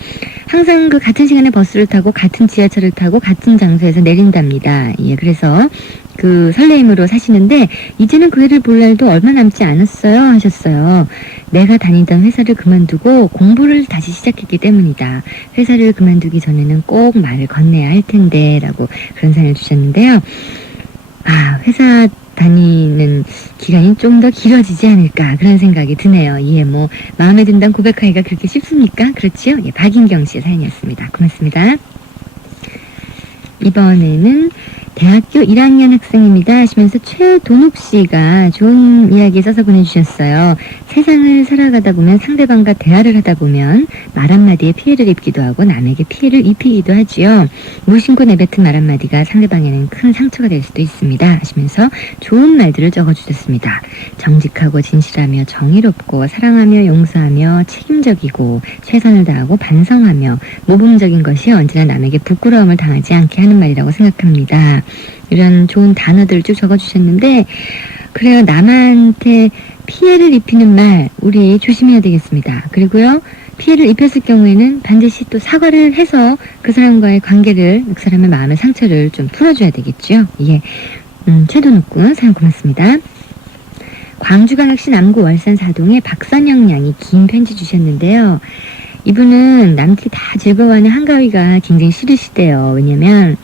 항상 그 같은 시간에 버스를 타고 같은 지하철을 타고 같은 장소에서 내린답니다. 예, 그래서 그 설레임으로 사시는데 이제는 그 애를 볼 날도 얼마 남지 않았어요 하셨어요. 내가 다니던 회사를 그만두고 공부를 다시 시작했기 때문이다. 회사를 그만두기 전에는 꼭 말을 건네야 할 텐데 라고 그런 사연을 주셨는데요. 아, 회사 다니는 기간이 좀 더 길어지지 않을까 그런 생각이 드네요. 예, 뭐 마음에 든다는 고백하기가 그렇게 쉽습니까? 그렇지요? 예, 박인경 씨의 사연이었습니다. 고맙습니다. 이번에는 대학교 1학년 학생입니다 하시면서 최동욱 씨가 좋은 이야기 써서 보내주셨어요. 세상을 살아가다 보면 상대방과 대화를 하다 보면 말 한마디에 피해를 입기도 하고 남에게 피해를 입히기도 하지요. 무심코 내뱉은 말 한마디가 상대방에는 큰 상처가 될 수도 있습니다 하시면서 좋은 말들을 적어주셨습니다. 정직하고 진실하며 정의롭고 사랑하며 용서하며 책임적이고 최선을 다하고 반성하며 모범적인 것이 언제나 남에게 부끄러움을 당하지 않게 하는 말이라고 생각합니다. 이런 좋은 단어들을 쭉 적어주셨는데 그래요. 남한테 피해를 입히는 말 우리 조심해야 되겠습니다. 그리고요. 피해를 입혔을 경우에는 반드시 또 사과를 해서 그 사람과의 관계를 그 사람의 마음의 상처를 좀 풀어줘야 되겠죠. 예, 최도놓군 사연 고맙습니다. 광주광역시 남구 월산 사동에 박선영 양이 긴 편지 주셨는데요. 이분은 남들이 다 즐거워하는 한가위가 굉장히 싫으시대요. 왜냐면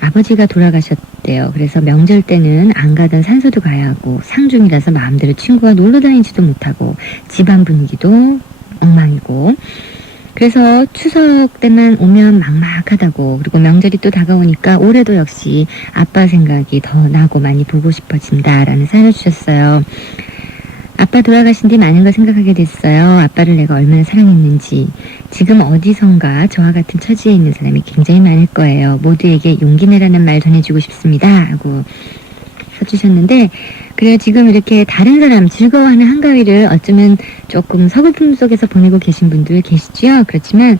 아버지가 돌아가셨대요. 그래서 명절 때는 안 가던 산소도 가야 하고 상중이라서 마음대로 친구가 놀러 다니지도 못하고 집안 분위기도 엉망이고 그래서 추석 때만 오면 막막하다고 그리고 명절이 또 다가오니까 올해도 역시 아빠 생각이 더 나고 많이 보고 싶어진다라는 사연을 주셨어요. 아빠 돌아가신 뒤 많은 걸 생각하게 됐어요. 아빠를 내가 얼마나 사랑했는지. 지금 어디선가 저와 같은 처지에 있는 사람이 굉장히 많을 거예요. 모두에게 용기 내라는 말 전해주고 싶습니다 하고 써주셨는데 그래요. 지금 이렇게 다른 사람 즐거워하는 한가위를 어쩌면 조금 서글픔 속에서 보내고 계신 분들 계시죠. 그렇지만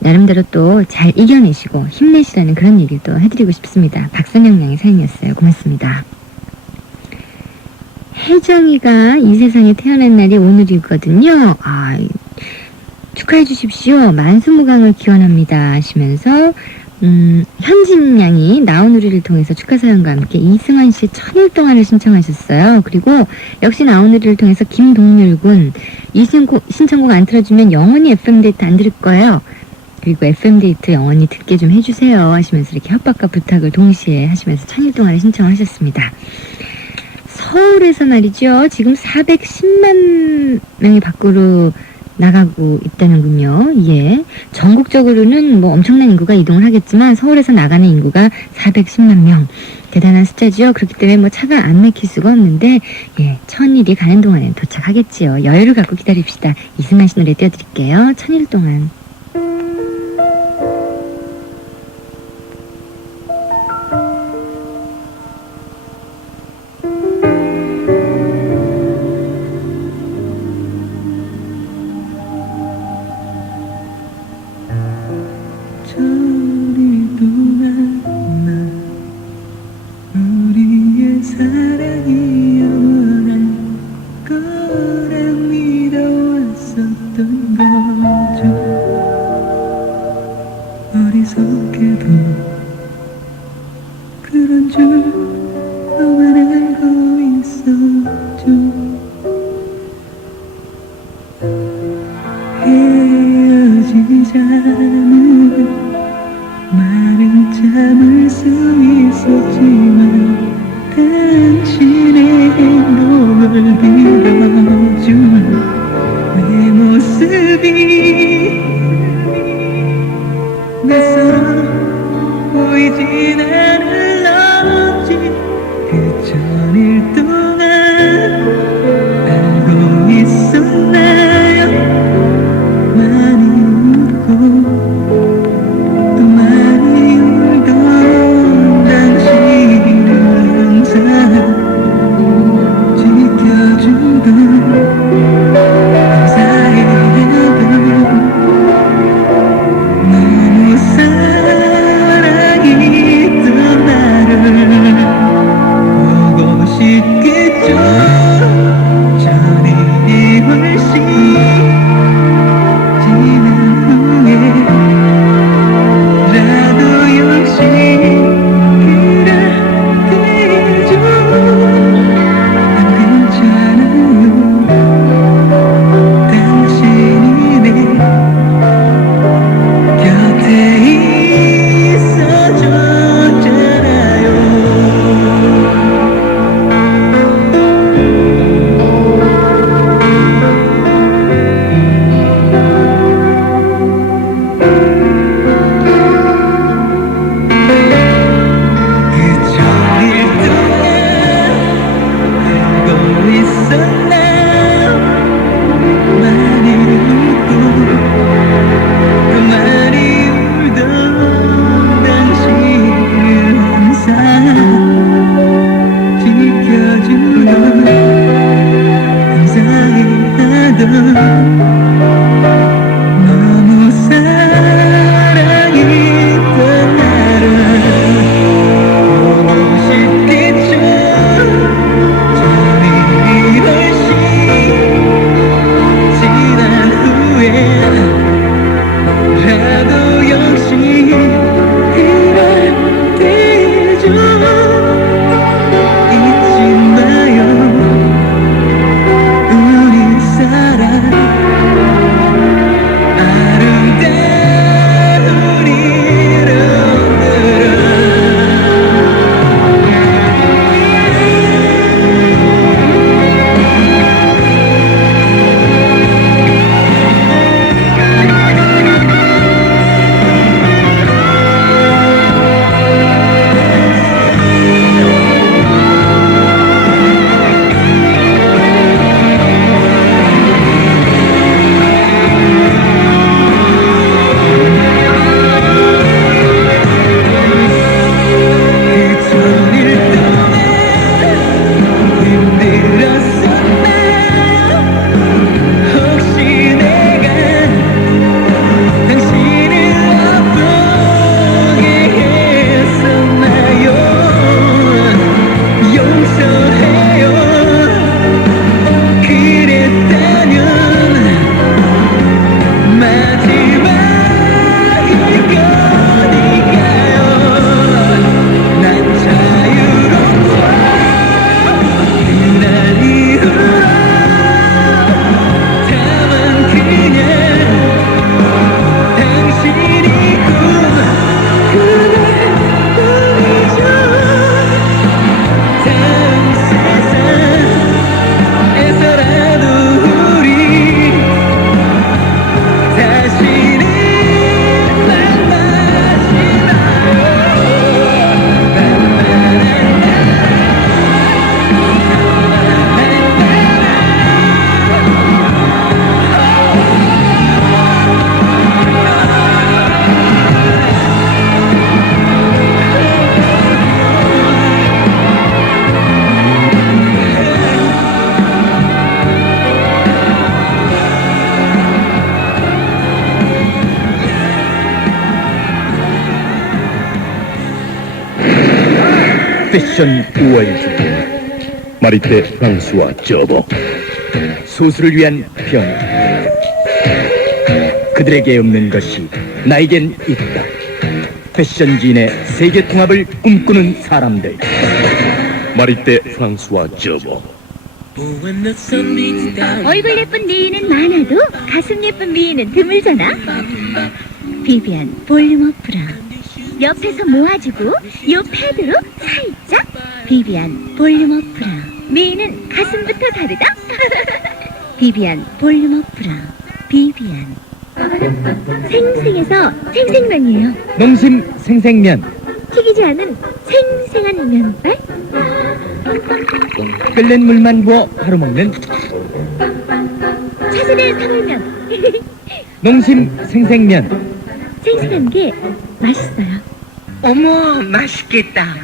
나름대로 또 잘 이겨내시고 힘내시라는 그런 얘기를 또 해드리고 싶습니다. 박선영 양의 사연이었어요. 고맙습니다. 혜정이가 이 세상에 태어난 날이 오늘이거든요. 아, 축하해 주십시오. 만수무강을 기원합니다 하시면서 현진 양이 나오누리를 통해서 축하 사연과 함께 이승환 씨의 천일 동안을 신청하셨어요. 그리고 역시 나오누리를 통해서 김동률 군 이 신청곡 안 틀어주면 영원히 FM데이트 안 들을 거예요. 그리고 FM데이트 영원히 듣게 좀 해주세요 하시면서 이렇게 협박과 부탁을 동시에 하시면서 천일 동안을 신청하셨습니다. 서울에서 말이죠. 지금 410만 명이 밖으로 나가고 있다는군요. 예. 전국적으로는 뭐 엄청난 인구가 이동을 하겠지만 서울에서 나가는 인구가 410만 명. 대단한 숫자죠. 그렇기 때문에 뭐 차가 안 막힐 수가 없는데 예, 천일이 가는 동안에 도착하겠지요. 여유를 갖고 기다립시다. 이승만 씨 노래 띄워드릴게요. 천일 동안. 우리의 사랑이 영원한 거라 믿어왔었던 거죠. 너무 사랑했던 나를 보고 싶겠죠. 저리 훨씬 지난 후에라도 역시 그럴 때죠. 잊지 마요 우리 사랑 아름다운 이름으로. 패션 우월주 마리테 프랑스와 저버 소수를 위한 병 그들에게 없는 것이 나에겐 있다. 패션지인의 세계 통합을 꿈꾸는 사람들 마리테 프랑스와 저버. 얼굴 예쁜 미인은 많아도 가슴 예쁜 미인은 드물잖아. 비비안 볼륨업 브라. 옆에서 모아주고 요 패드로 살짝. 비비안 볼륨업 브라. 미인은 가슴부터 다르다. 비비안 볼륨업 브라. 비비안. 생생해서 생생면이에요. 농심 생생면. 튀기지 않은 생생한 면발. 끓는 물만 부어 바로 먹는 차세대 사골면. 농심 생생면. 생생한 게 맛있어요. 어머, 맛있겠다.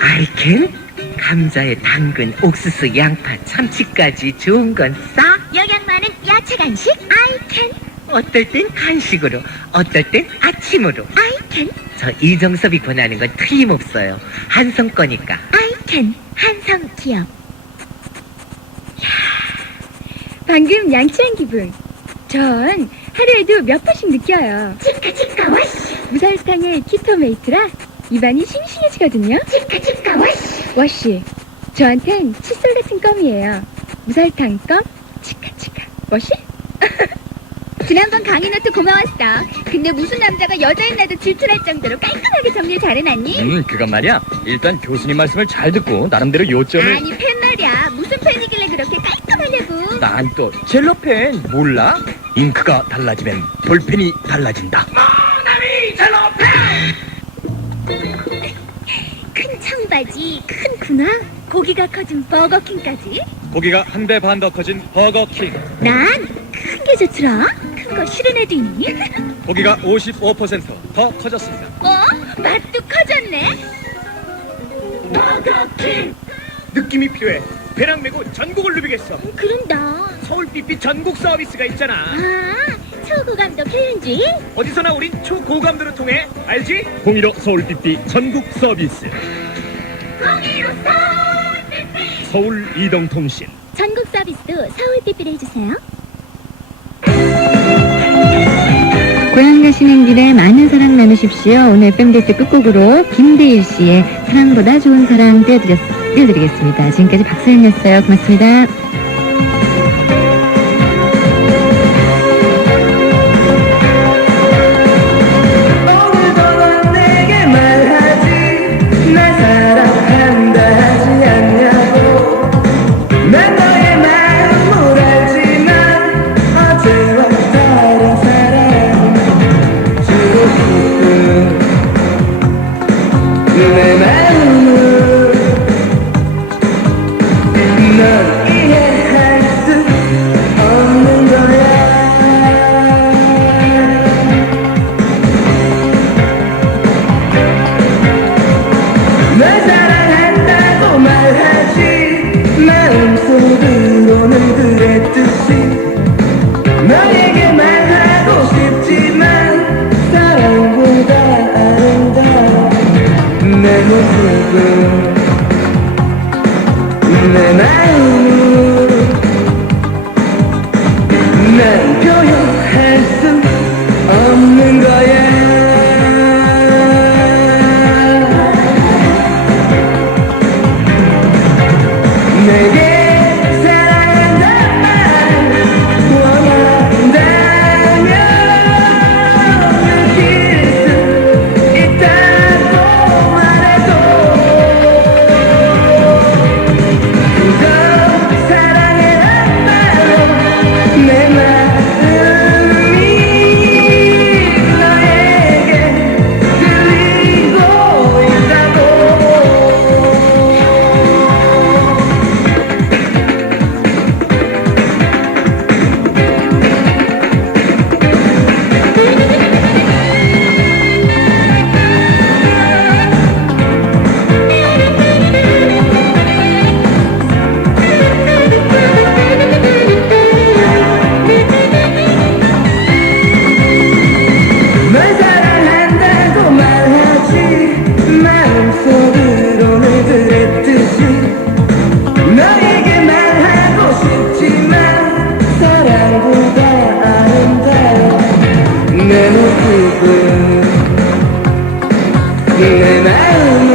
아이캔? 감자에 당근, 옥수수, 양파, 참치까지 좋은 건 싸? 영양 많은 야채 간식 아이캔. 어떨 땐 간식으로, 어떨 땐 아침으로. 아이캔. 저 이정섭이 권하는 건 틀림없어요. 한성 거니까. 아이캔. 한성 기업. 방금 양치한 기분. 전 하루에도 몇 번씩 느껴요. 치카 워시. 무설탕의 키토메이트라 입안이 싱싱해지거든요. 치카 워시. 워시. 저한텐 칫솔 같은 껌이에요. 무설탕 껌. 치카 워시. 지난번 강의노트 고마웠어. 근데 무슨 남자가 여자인 나도 질투날 정도로 깔끔하게 정리를 잘해놨니? 그건 말이야. 일단 교수님 말씀을 잘 듣고 나름대로 요점을. 아니 펜 말이야. 무슨 펜이길래 그렇게 깔끔하냐고. 난 또 젤로펜 몰라? 잉크가 달라지면 볼펜이 달라진다. 모나미 젤로펜. 큰 청바지, 큰 군화, 고기가 커진 버거킹까지. 고기가 한 배 반 더 커진 버거킹. 난 큰 게 좋더라. 큰 거 싫은 애도 있니? 고기가 55% 더 커졌습니다. 맛도 커졌네. 버거킹. 느낌이 필요해. 배낭 메고 전국을 누비겠어. 그런다. 서울빛빛 전국 서비스가 있잖아. 아, 초고감도 필름지? 어디서나 우린 초고감도를 통해 알지? 015 서울빛빛 전국 서비스. 015 서울빛빛. 서울 이동통신. 전국 서비스도 서울빛빛을 해주세요. 고향 가시는 길에 많은 사랑 나누십시오. 오늘 FM데이트 끝곡으로 김대일 씨의 사랑보다 좋은 사랑 띄워드리겠습니다. 지금까지 박서연이었어요. 고맙습니다. 오늘도 넌 내게 말하지 날 사랑한다 하지 않냐고 난 너의 마음을 알지만 어제와 다른 사랑 주고 싶은 내 마음을 넌 이해할 수 없는 거야 널 사랑한다고 말하지 마음속으로는 그랬듯이 너에게 말하고 싶지만 사랑보다 아름다워 내 모습은 내 마음을 난 표현할 수 없는 거야 내게 사랑한단 말 원한다면 느낄 수 있다고 말해도 그저 사랑해란 말로 내 마음이 너에게 들리고 있다고 널 사랑한다고 말하지 마음속으로는 그랬듯이 너에게 말하고 싶지만 사랑보다 아름다워 내 모습은 내 마음은